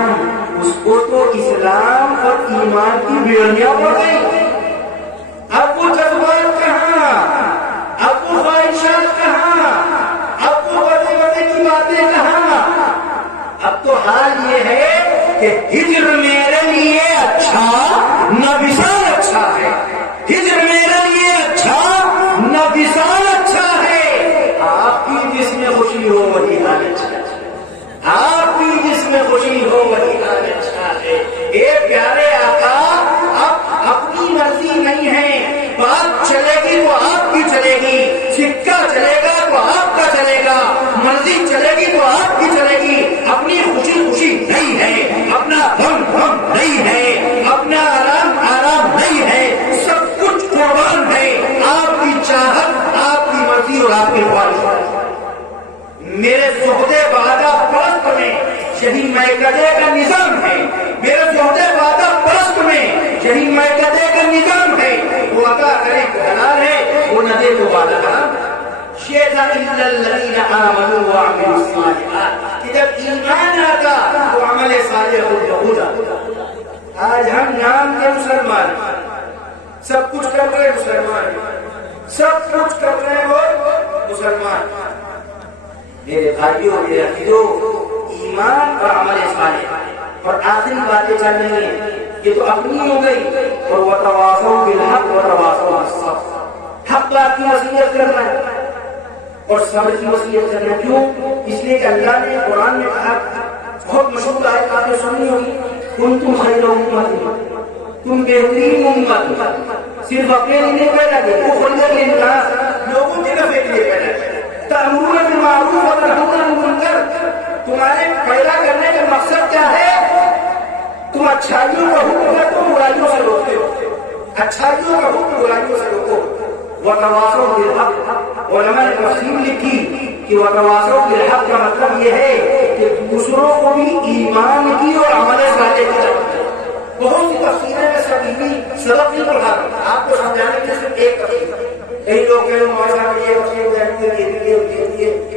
اس کو تو اسلام اور ایمان کی بیڑیاں پڑ گئی. اب وہ جذبات کہاں، اب وہ خواہشات کہاں، اب وہ بدے کی باتیں کہاں؟ اب تو حال یہ ہے کہ ہجر میرے لیے اچھا نہ وصال اچھا ہے، ہجر میرے لیے اچھا نہ وصال اچھا ہے. آپ کی جس میں خوشی ہو وہی حال اچھا ہے، آپ کی جس میں خوشی ہو وہی حال اچھا ہے. اے پیارے آقا، اب اپنی مرضی نہیں ہے، بات چلے گی تو آپ کی چلے گی، سکہ چلے گا تو آپ کا چلے گا، مرضی چلے گی تو آپ کی چلے گی. اپنی خوشی نہیں ہے، اپنا غم نہیں ہے، اپنا آرام نہیں ہے، سب کچھ قربان ہے. آپ کی چاہت، آپ کی مرضی اور آپ کی خواہش. میرے زہدے وعدہ پرست میں یہی میکدے کا نظام ہے، میرے زہدے وعدہ پرست میں یہی میکدے کا نظام ہے. وہ عطا کرے تو حلال ہے، وہ نہ دے تو وعدہ حرام. شیطان الا الذین آمنوا وعملوا الصالحات، کہ جب ایمان آتا تو عمل صالح خود بخود آتا. آج ہم نام کے مسلمان سب کچھ کر رہے مسلمان, سب کچھ کر رہے ہو مسلمان. میرے بھائیوں میرے عزیزوں, ایمان اور عمل صالح اور آخری باتیں چل رہی ہیں یہ تو اپنی ہو گئی. اور وتواصوا بالحق وتواصوا بالصبر, حق بات کی وصیت کرنا ہے اور صبر کی وصیت کرنا. کیوں؟ اس لیے کہ اللہ نے قرآن میں کہا, بہت مشہور آیت آپ نے سنی ہوگی, کنتم خیر امت, تم بہترین امت, صرف اپنے لیے نہیں پیدا کیے, اخرجت للناس, لوگوں کے نفع کے لیے پیدا کیے. تأمرون بالمعروف وتنهون عن المنکر, تمہارے پیدا کرنے کا مقصد کیا ہے؟ تم اچھائیوں کا حکم کرتے ہو, برائیوں سے روکتے ہو. اچھائیوں کا حکم, برائیوں سے روکو. وتواصوا بالحق, علماء نے تفسیر لکھی کہ وتواصوا بالحق کا مطلب یہ ہے کہ دوسروں کو بھی ایمان کی اور عمل صالح کی دعوت دو. بہت سی تفسیریں میں سبھی سبق نہیں پڑھا, آپ کو سمجھانے کے لیے صرف ایک تفسیر. کئی لوگ کہتے ہیں مولانا صاحب یہ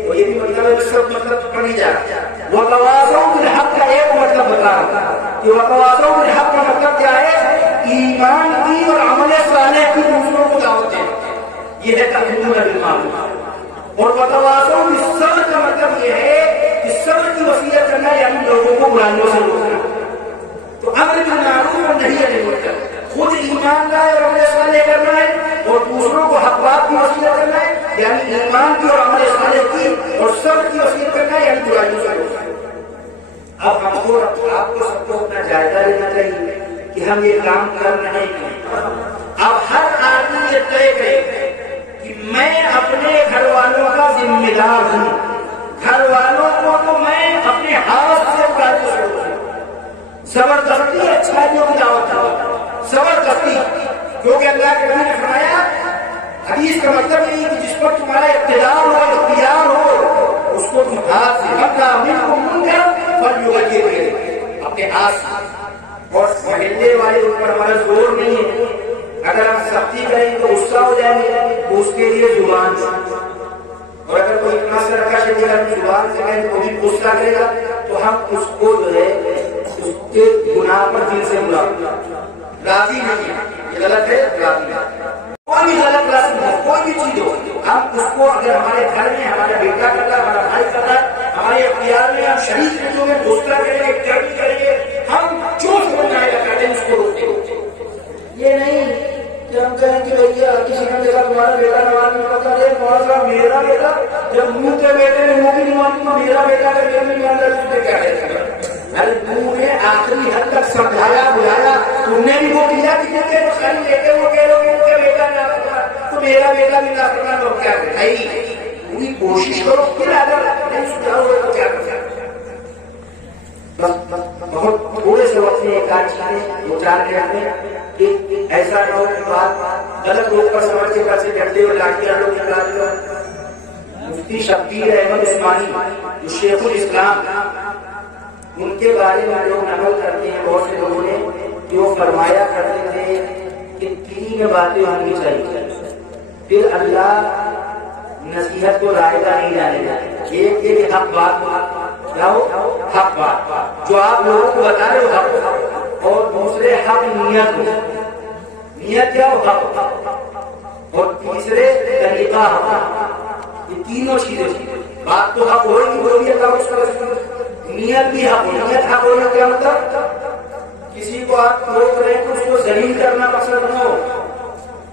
اور یہ بھی مطلب ہے, سب مطلب پڑھی جا رہا ہے. وتواصوا بالحق کا ایک مطلب بتا رہا ہے کہ وتواصوا بالحق کا مطلب کیا ہے؟ ایمان کی اور عمل صالح کی دوسروں کو دعوت دیں. یہ ہے تأمرون بالمعروف. اور وتواصوا بالصبر کا مطلب یہ ہے کہ صبر کی وصیت کرنا, یعنی لوگوں کو برائیوں سے روکنا. تو امر بالمعروف اور نہی عن المنکر, خود ایمان لائے اور عمل صالح کرنا ہے, اور دوسروں کو حق بات کی وصیت کرنا ہے, یعنی ایمان کی اور عمل صالح کی, اور صبر کی وصیت کرنا ہے, یعنی برائیوں سے روکنا ہے. اب ہم کو آپ کو سب کو اپنا جائزہ لینا چاہیے کہ ہم یہ کام کر رہے ہیں. اب ہر آدمی یہ طے کرے کہ میں اپنے گھر والوں کا ذمہ دار ہوں, گھر والوں کو تو میں اپنے ہاتھ سے برائیوں سے روکوں. زبردستی اچھائیوں کی دعوت دو, زبردستی, کیونکہ اللہ کے نبی نے فرمایا, حدیث کا مطلب نہیں کہ جس پر تمہارا اقتدار ہو, اختیار ہو, اس کو تم ہاتھ سے مت کو من کر فل یغیر, اپنے ہاتھ سے. اور محلے والے ان پر ہمارا زور نہیں ہے, اگر ہم سختی کریں تو غصہ ہو جائیں گے, تو اس کے لیے زبان سے, اور اگر کوئی اتنا سرکش ہے کہ ہم زبان سے کہیں تو بھی غصہ کرے گا, تو ہم اس کو جو ہے اس کے گناہ پر دل سے برا راضی نہیں ہے. یہ غلط ہے, راضی نہیں. کوئی بھی غلط رسم ہو, کوئی بھی چیز ہو, ہم اس کو اگر ہمارے گھر میں ہمارا بیٹا کرتا ہے, ہمارا بھائی کرتا ہے, ہمارے اختیار میں ہم شریک چیزوں میں دوسرا کریں گے, چرچ کریں گے, ہم جو سمجھنا ہے کرتے ہیں اس کو روکتے. یہ نہیں کہ ہم کہیں کہ بھیا کسی نے دیکھا تمہارا بیٹا نماز نہیں پڑھتا, ہے مولانا صاحب میرا بیٹا, جب منہ کے بیٹے نے منہ کی نماز تو میرا بیٹا کا میرے میں تجھے کیا کہتے ہیں؟ تم نے آخری حد تک سمجھایا بلایا, تم نے بھی وہ کیا کہ جن کے مسائل لیتے وہ کہہ لو کہ ان کے بیٹا نہ پڑھا تو میرا بیٹا بھی نہ پڑھنا, تو کیا ہے پوری کوشش کرو, پھر اگر نہیں سدھارو گے تو کیا کرنا. بہت تھوڑے سے وقت میں ایک آدھ چیزیں دو چار کے آنے کہ ایسا نہ ہو کہ بات غلط لوگ پر سمجھ کے پیسے ڈرتے ہوئے لاٹیاں لوگ نکال دو. مفتی شبیر احمد عثمانی جو شیخ الاسلام, ان کے بارے میں لوگ نقل کرتے ہیں بہت سے لوگوں نے, جو فرمایا کرتے تھے کہ تین باتیں ہونی چاہیے, پھر اللہ نصیحت کو رائے کا نہیں جانے گا. ایک ایک حق بات, کیا ہو حق بات جو آپ لوگوں کو بتا رہے ہو حق, اور دوسرے حق نیت ہو, نیت کیا ہو حق, اور تیسرے طریقہ حق. یہ تینوں چیزیں, بات تو حق ہوئی ہوئی ہے, نیت بھی حق ہو. نیت حق ہونا کیا مطلب؟ کسی کو آپ روک رہے ہیں تو اس کو ذلیل کرنا مقصد نہ ہو,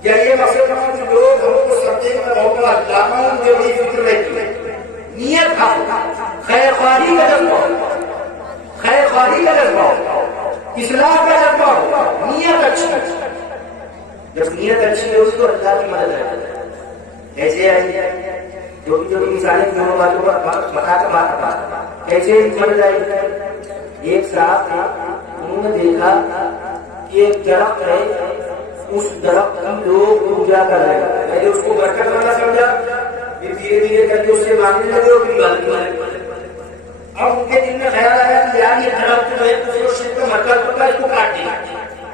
یا یہ مقصد نہ ہو کہ لوگ ہم کو سمجھے کا موقع لاما مجھے بڑی فکر رہتی ہے. نیت حق ہو, خیر خواہی کا جذبہ ہو, خیر خواہی کا جذبہ ہو, اصلاح کا جذبہ ہو, نیت اچھی. جب نیت اچھی ہے اس کو اللہ کی مدد ہے. ایسے جو بھی مثالیں دونوں والوں کا بتا کر بات ایسے مر جائے. ایک صاحب تھا, انہوں نے دیکھا کہ ایک درخت ہے, اس درخت کی لوگ پوجا کر رہے ہیں. پہلے اس کو برکت والا سمجھا, پھر دھیرے دھیرے کر کے اس سے مانگنے لگے اور پھر بات مانے. اب ان کے دل میں خیال آیا کہ یار یہ درخت جو ہے تو شرک کا مرکز ہوتا ہے, اس کو کاٹ دیا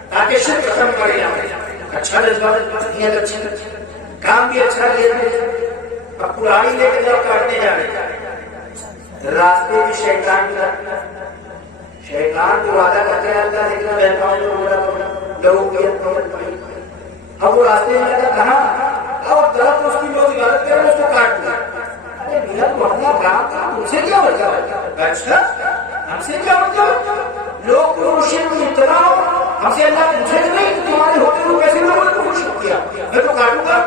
تاکہ شرک ختم کرے جائے. اچھا جذبہ, نیت اچھی, کام بھی اچھا کیا. اب پرانی لے کے جب کاٹنے جا رہے, راستے میں شیطان کو وعدہ کرتے ہیں اللہ سے اتنا بہتا ہوں لوگوں کی اب وہ راستے میں لگا کہاں اور درخت اس کی لوگ عبادت کر رہے اس کو کاٹ دیا. تو اپنا کام تھا ان سے کیا بچا اچھا ہم سے کیا بچا لوگ مشین کو اتنا ہم سے اللہ پوچھے نہیں تمہارے ہوتے ہوئے کیسے لوگوں کو خوش کیا میں تو کاٹوں گا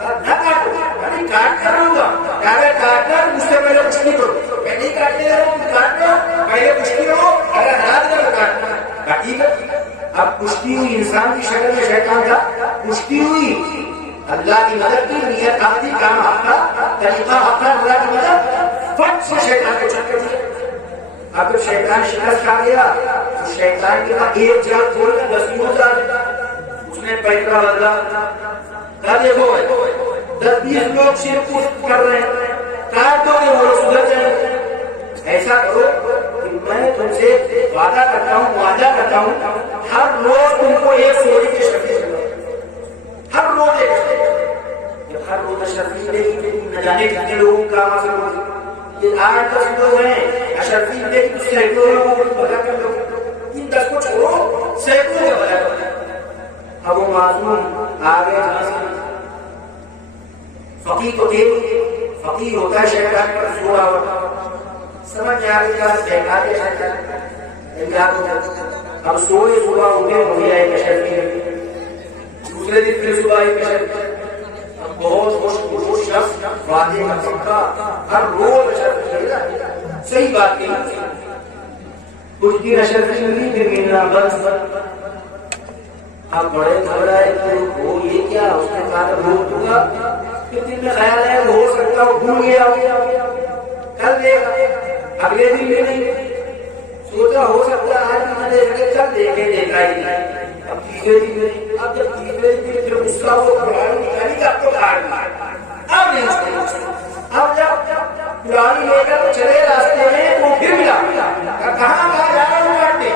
نہ کاٹوں نہیں کاٹ کر رہوں گا کاٹنا مجھ سے پہلے کچھ نہیں کرو میں نہیں کاٹنے دے رہا ہوں کاٹنا پہلے کچھ نہیں کرو اگر رات کر کاٹنا کاٹی کر اب کشتی ہوئی انسان کی شکل میں شیطان تھا کشتی ہوئی اللہ کی مدد کی نیت آتی کام آتا طریقہ آتا اللہ کی مدد فٹ سے شیطان کو چل کر دیا. اب جب شیطان شکست کھا گیا تو شیطان کے بعد ایک جال کھول کر 10 ڈال اس نے پیسہ بدلا کیا دیکھو 10-20 لوگ شرک کر رہے ہیں کاٹ دو گے وہ سدھر جائیں ایسا کرو کہ میں تم سے وعدہ کرتا ہوں ہر روز تم کو ایک سوری کی شکل ہر روز ایک جب ہر روز اشرفی دے گی نہ جانے کتنے لوگوں کا کام حاصل ہوگا یہ 8-10 لوگ ہیں اشرفی دے گی تو سینکڑوں لوگوں کو بتا کر لوگ ان 10 کو چھوڑو سینکڑوں کا بتا کر اب وہ معصوم آگے فقیر تو تھے فقیر ہوتا ہے شیطان پر سوڑا ہوتا سمجھ آ رہی اب سوئے صبح اٹھے ہو گیا ایک اشرفی دوسرے دن پھر صبح ایک اشرفی بہت شخص وعدے کا پکا ہر روز اشرفی صحیح بات نہیں کچھ دن اشرفی نہیں پھر ملنا بس آپ بڑے گھبرائے کہ وہ یہ کیا اس نے کہا روک دوں گا پھر دن میں خیال ہے ہو سکتا وہ بھول گیا کل دیکھا اگلے دن بھی نہیں سوچا ہو سکتا ہے آج میں دیکھا چل دیکھے دیکھا ہی نہیں اب تیسرے دن میں اب جب تیسرے دن میں جو غصہ ہو پرانی نکالی کہ اب تو کاٹ اب نہیں اب جب پرانی لے کر چلے راستے میں وہ پھر ملا کہاں جا رہا ہوں کاٹنے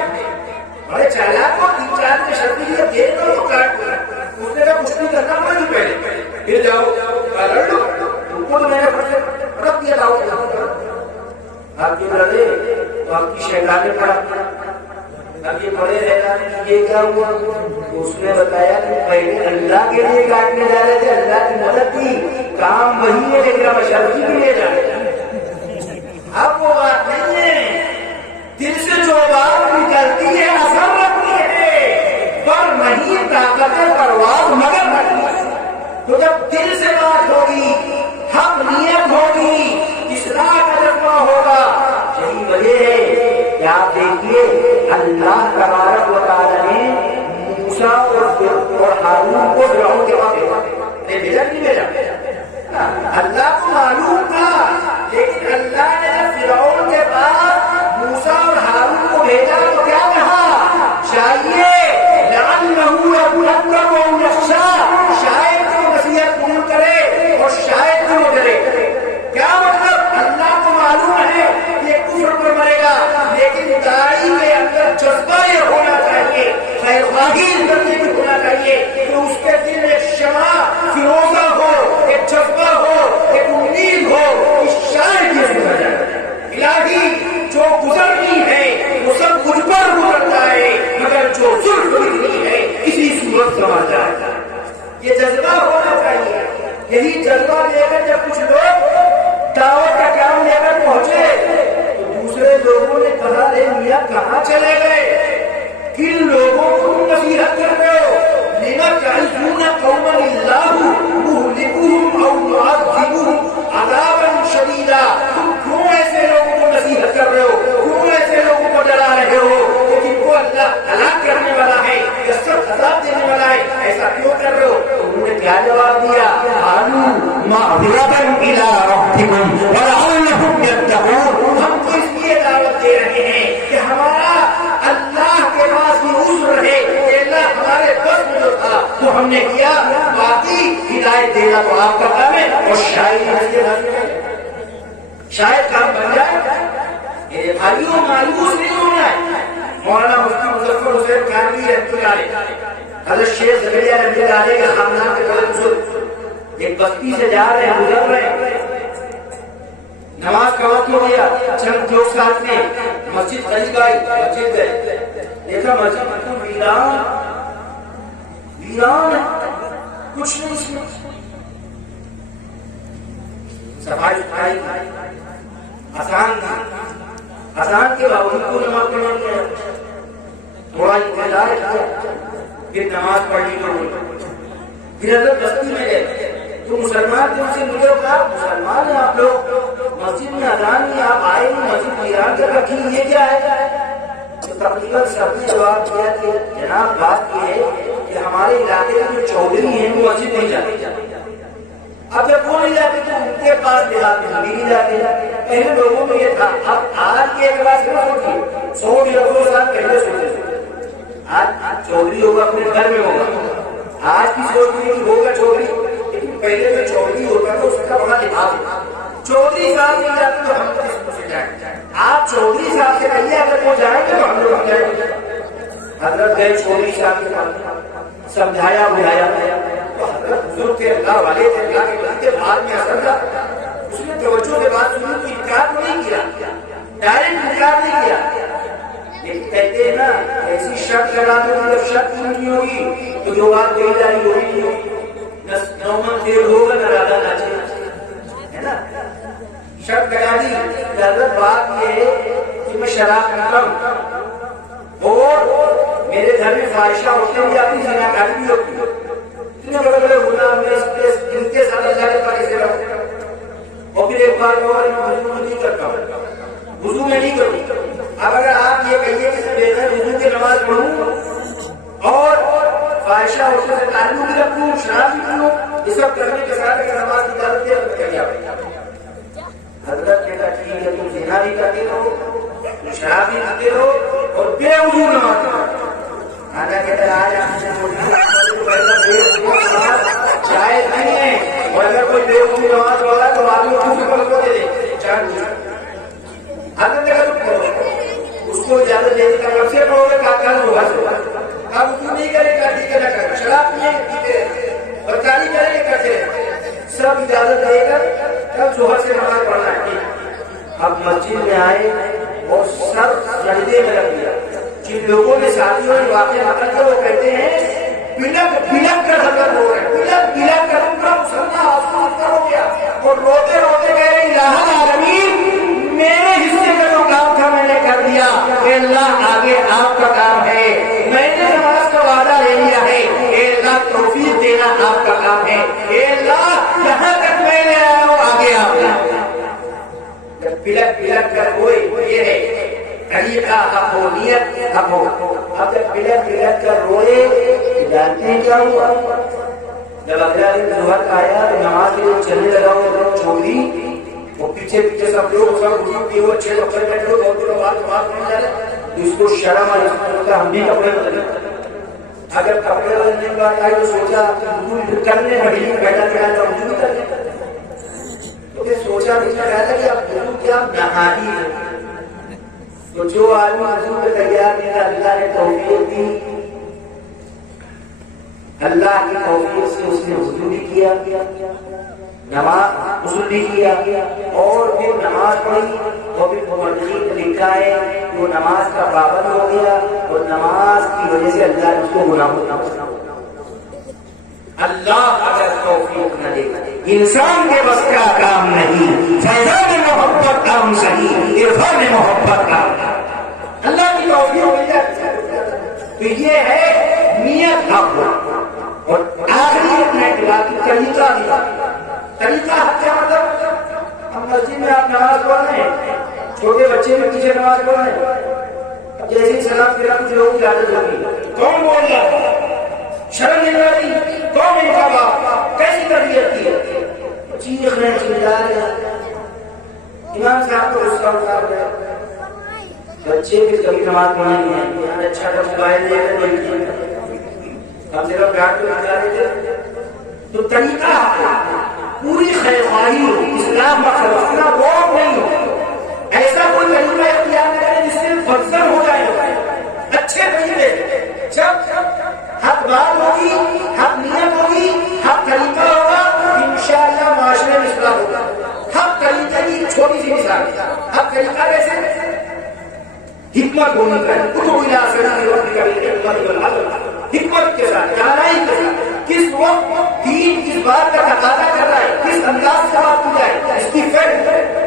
بڑے چالاک کو 3-4 میں شرطی دیا دے دو تو کاٹ دو اس نے کہا کچھ نہیں کرنا پڑے گی پہلے پھر جاؤ لڑ لو تم کو تو میں نے رکھ دیا جاؤ آپ جو لڑے تو آپ کی شیطان نے پڑا اب یہ بڑے شیطان نے یہ کیا ہوا اس نے بتایا کہ پہلے اللہ کے لیے کاٹنے جا رہے تھے اللہ کی مدد کی کام وہی ہے لیکن اب شرطی کے لیے جا رہے تھے اب وہ بات نہیں ہے دل سے جو بات نکلتی ہے اثر رکھتی ہے پر نہیں طاقت پرواز مگر رکھتی ہے تو جب دل سے بات ہوگی حق نیت ہوگی اصلاح کا جذبہ ہوگا یہی وجہ ہے کہ آپ دیکھیے اللہ تبارک و تعالی نے موسیٰ اور ہارون کو فرعون کے پاس بھیجا نہیں بھیجا اللہ کو معلوم تھا لیکن اللہ نے جب فرعون کے پاس موسیٰ اور ہارون کو بھیجا تو کیا کہا چاہیے لعلہ یتذکر او یخشی شاید وہ نصیحت قبول کرے اور شاید وہ ڈرے کیا مطلب اللہ کو معلوم ہے کہ کفر پر مرے گا لیکن داعی کے اندر جذبہ یہ ہونا چاہیے خیر خواہی ہونا چاہیے کہ اس کے دل ایک شمع فروزہ ہو ایک جذبہ ہو ایک امید ہو کہ شاید یہ گزر جائے الہی جو گزرنی ہے وہ سب مجھ پر گزر جائے مگر جو ظلم نہیں ہے کسی صورت سما جائے یہ جذبہ ہونا چاہیے یہی جذبہ لے کر جب کچھ لوگ دعوت کا کام لے کر پہنچے تو دوسرے لوگوں نے کہا رے میاں کہاں چلے گئے کن لوگوں کو نصیحت کر رہے ہو لما تعظون قوما اللہ مہلکہم او معذبہم عذابا شدیدا تم کیوں ایسے لوگوں کو نصیحت کر رہے ہو کیوں ایسے لوگوں کو ڈرا رہے ہو کہ جن کو اللہ ہلاک کرنے والا ہے یا سخت عذاب دینے والا ہے ایسا کیوں کر رہے ہو انہوں نے کیا جواب دیا قالوا معذرة الى ربكم ولعلكم يتقون ہم تو اس لیے دعوت دے رہے ہیں کہ ہمارا اللہ کے پاس بھی عذر ہے کہ اللہ ہمارے بس میں جو تھا تو ہم نے کیا باقی ہدایت دینا تو آپ کا کام ہے اور شاید کام بن جائے میرے بھائیوں مایوس نہیں ہونا ہے مولانا مفتی مظفر حسین کانوی رحمۃ اللہ علیہ حضرت شیخ زکریا رحمۃ اللہ علیہ کے خاندان کے بڑے بزرگ ایک بستی سے جا رہے ہیں گزر رہے ہیں نماز کا وقت ہو گیا، چند دوست ساتھ میں مسجد قریب آئی، مسجد گئے، دیکھا مسجد بالکل ویران ویران ہے، کچھ نہیں اس میں، صفائی ستھرائی آسان تھا، آسان کے باوجود کو نماز پڑھنے کے تھوڑا انتظار کیا، پھر نماز پڑھنی پڑی، پھر حضرت بستی میں گئے تو مسلمان تھے، ان سے مجھے کہا مسلمان ہیں آپ لوگ، مسجد میں اذان نہیں، آپ آئے نہیں، مسجد ویران کر رکھی، یہ کیا ہے؟ تو تقریباً سب نے جواب دیا کہ جناب بات یہ ہے کہ ہمارے علاقے کے جو چودھری ہیں وہ مسجد نہیں جاتے، اب جب وہ نہیں جاتے تو ان کے پاس دیہات میں ہم بھی نہیں جاتے، پہلے لوگوں میں یہ تھا، اب آج کے اعتبار سے سوچیے 100 یا 200 سال پہلے سوچے، آج چودھری ہوگا اپنے گھر میں ہوگا، آج کی سوچ نہیں ہوگا چودھری، لیکن پہلے جو چودھری ہوتا تھا اس کا بڑا لحاظ ہے، چودھری صاحب نہیں جاتے تو ہم کس کو سے جائیں گے، آپ چودھری صاحب سے کہیے اگر وہ جائیں گے تو ہم لوگ جائیں گے۔ حضرت گئے چودھری صاحب کے پاس، سمجھایا بجھایا تو حضرت بزرگ کے اللہ والے تھے، اللہ کے بندے بعد میں اثر تھا، اس نے توجہ کے بعد سنی تو انکار نہیں کیا، ڈائریکٹ انکار نہیں کیا، لیکن کہتے ہیں نا ایسی شرط لگا دو جب شرط نہیں ہوگی تو جو بات کہی جا رہی ہوگی نومن دیر ہوگا نہ رادا نہ ہے نا، شرط لگا دی، حضرت بات یہ ہے کہ میں شراب پیتا ہوں اور میرے گھر میں فاحشہ ہوتے ہوئے اپنی زناکاری بھی ہوتی ہے، اتنے بڑے بڑے غلام میں ان کے ساتھ اللہ کے پاس ایسے رہتے، اور پھر ایک بار وضو نہیں کرتا ہوں، وضو میں نہیں کروں، اب اگر آپ یہ کہیے کہ میں بغیر وضو کی نماز پڑھوں اور فاحشہ ہوتے سے تعلق بھی رکھوں، شراب بھی پیوں، یہ سب کرنے کے ساتھ اگر نماز کی اجازت دے تو کیا حضرت کہتا ٹھیک ہے تم زنا بھی کرتے رہو، تم شراب بھی پیتے رہو اور بے وضو نماز پڑھو، کھانا کہتا آج جائز نہیں ہے، اور اگر کوئی بے وضو نماز پڑھا تو آدمی کو دے دے چاہے حضرت اس کو اجازت دینے کا کب سے پڑھو گے کل ہوگا اب وضو نہیں کرے گا ٹھیک ہے نہ کرے، شراب نہیں پیتے بدکاری کریں گے کرتے، سب اجازت دے کر تب ظہر سے نماز پڑھنا ہے۔ اب مسجد میں آئے اور سب سجدے میں رکھ دیا، جن لوگوں نے ساتھیوں نے واقعہ نقل کیا وہ کہتے ہیں بلک بلک کر حضرت ہو رہے، بلک بلک کر ان کا مسلمان آسمان ہو گیا اور روتے روتے کہہ رہے الہ العالمین میرے حصے کا جو کام تھا میں نے کر دیا، اے اللہ آگے آپ کا کام ہے، میں نے نماز کا وعدہ لے لیا ہے، اے اللہ توفیق دینا آپ کا کام ہے، اے اللہ جہاں تک میں نے آیا ہوں آگے آپ کا، جب بلک بلک کر ہوئے یہ ہے طریقہ حق ہو، نیت حق ہو، اب جب بلک بلک کر روئے جانتے ہیں کیا ہوا؟ جب اگلا دن ظہر آیا تو نماز کے لیے چلنے لگا وہ چودھری، وہ پیچھے پیچھے سب لوگ سب وضو کیے ہوئے 6 کپڑے پہنے ہوئے بہت دنوں بعد نماز پڑھنے جا رہے، اس کو شرم آئی، ہم بھی کپڑے بدلے، اگر کپڑے بدلنے کی بات آئی تو سوچا وضو کرنے بڑی بیٹھا بیٹھا تھا وضو نہیں کرنے، تو پھر سوچا بھی رہا تھا کہ اب وضو کیا نہانی ہے، تو جو آدمی وضو پہ تیار نہیں تھا اللہ نے توفیق دی، اللہ کی توفیق سے اس نے وضو بھی کیا، نماز غسل بھی کیا اور پھر نماز پڑھی، اور پھر مؤرخین نے لکھا ہے وہ نماز کا پابند ہو گیا اور نماز کی وجہ سے اللہ نے اس کو گناہوں اللہ اگر توفیق نہ دے انسان کے بس کا کام نہیں، فیضان محبت کام صحیح، عرفان محبت کام، اللہ کی توفیق ہو جائے تو یہ ہے نیت حق اور آخری اپنے طریقہ طریقہ کیا مطلب؟ ہم مسجد میں آپ نماز پڑھ رہے ہیں، چھوٹے بچے میں پیچھے نماز پڑھ رہے ہیں، جیسے ہی سلام پھرا کچھ لوگوں کی عادت ہوگی کون بول رہا ہے، شرم نہیں آتی، کون ان کا باپ، کیسی تربیت کی ہے، چیخ رہے چلا رہے، امام صاحب کو غصہ اتار رہے، بچے بھی کبھی نماز پڑھیں گے، اچھا کا موبائل لے کر ہم صرف بیٹھ کر نکال رہے تھے، تو طریقہ پوری خیرخواہی ہو، اسلام مخلوقنا روک نہیں ہو، ایسا کوئی طریقہ اختیار کرے جس سے فضل ہو جائے، اچھے طریقے، جب حق بات ہوگی، حق نیت ہوگی، حق طریقہ ہوگا، انشاءاللہ معاشرے میں اصلاح ہوگا، حق طریقے کی چھوٹی سی مثال. اب طریقہ کیسے؟ حکمت ہونی چاہیے. ادعو الی سبیل ربک بالحکمۃ والعدل. حکمت کے ساتھ، دانائی کے ساتھ. کس وقت دین کس بات کا تقاضا کر رہا ہے، کس انداز سے بات کی جائے، اس کی فکر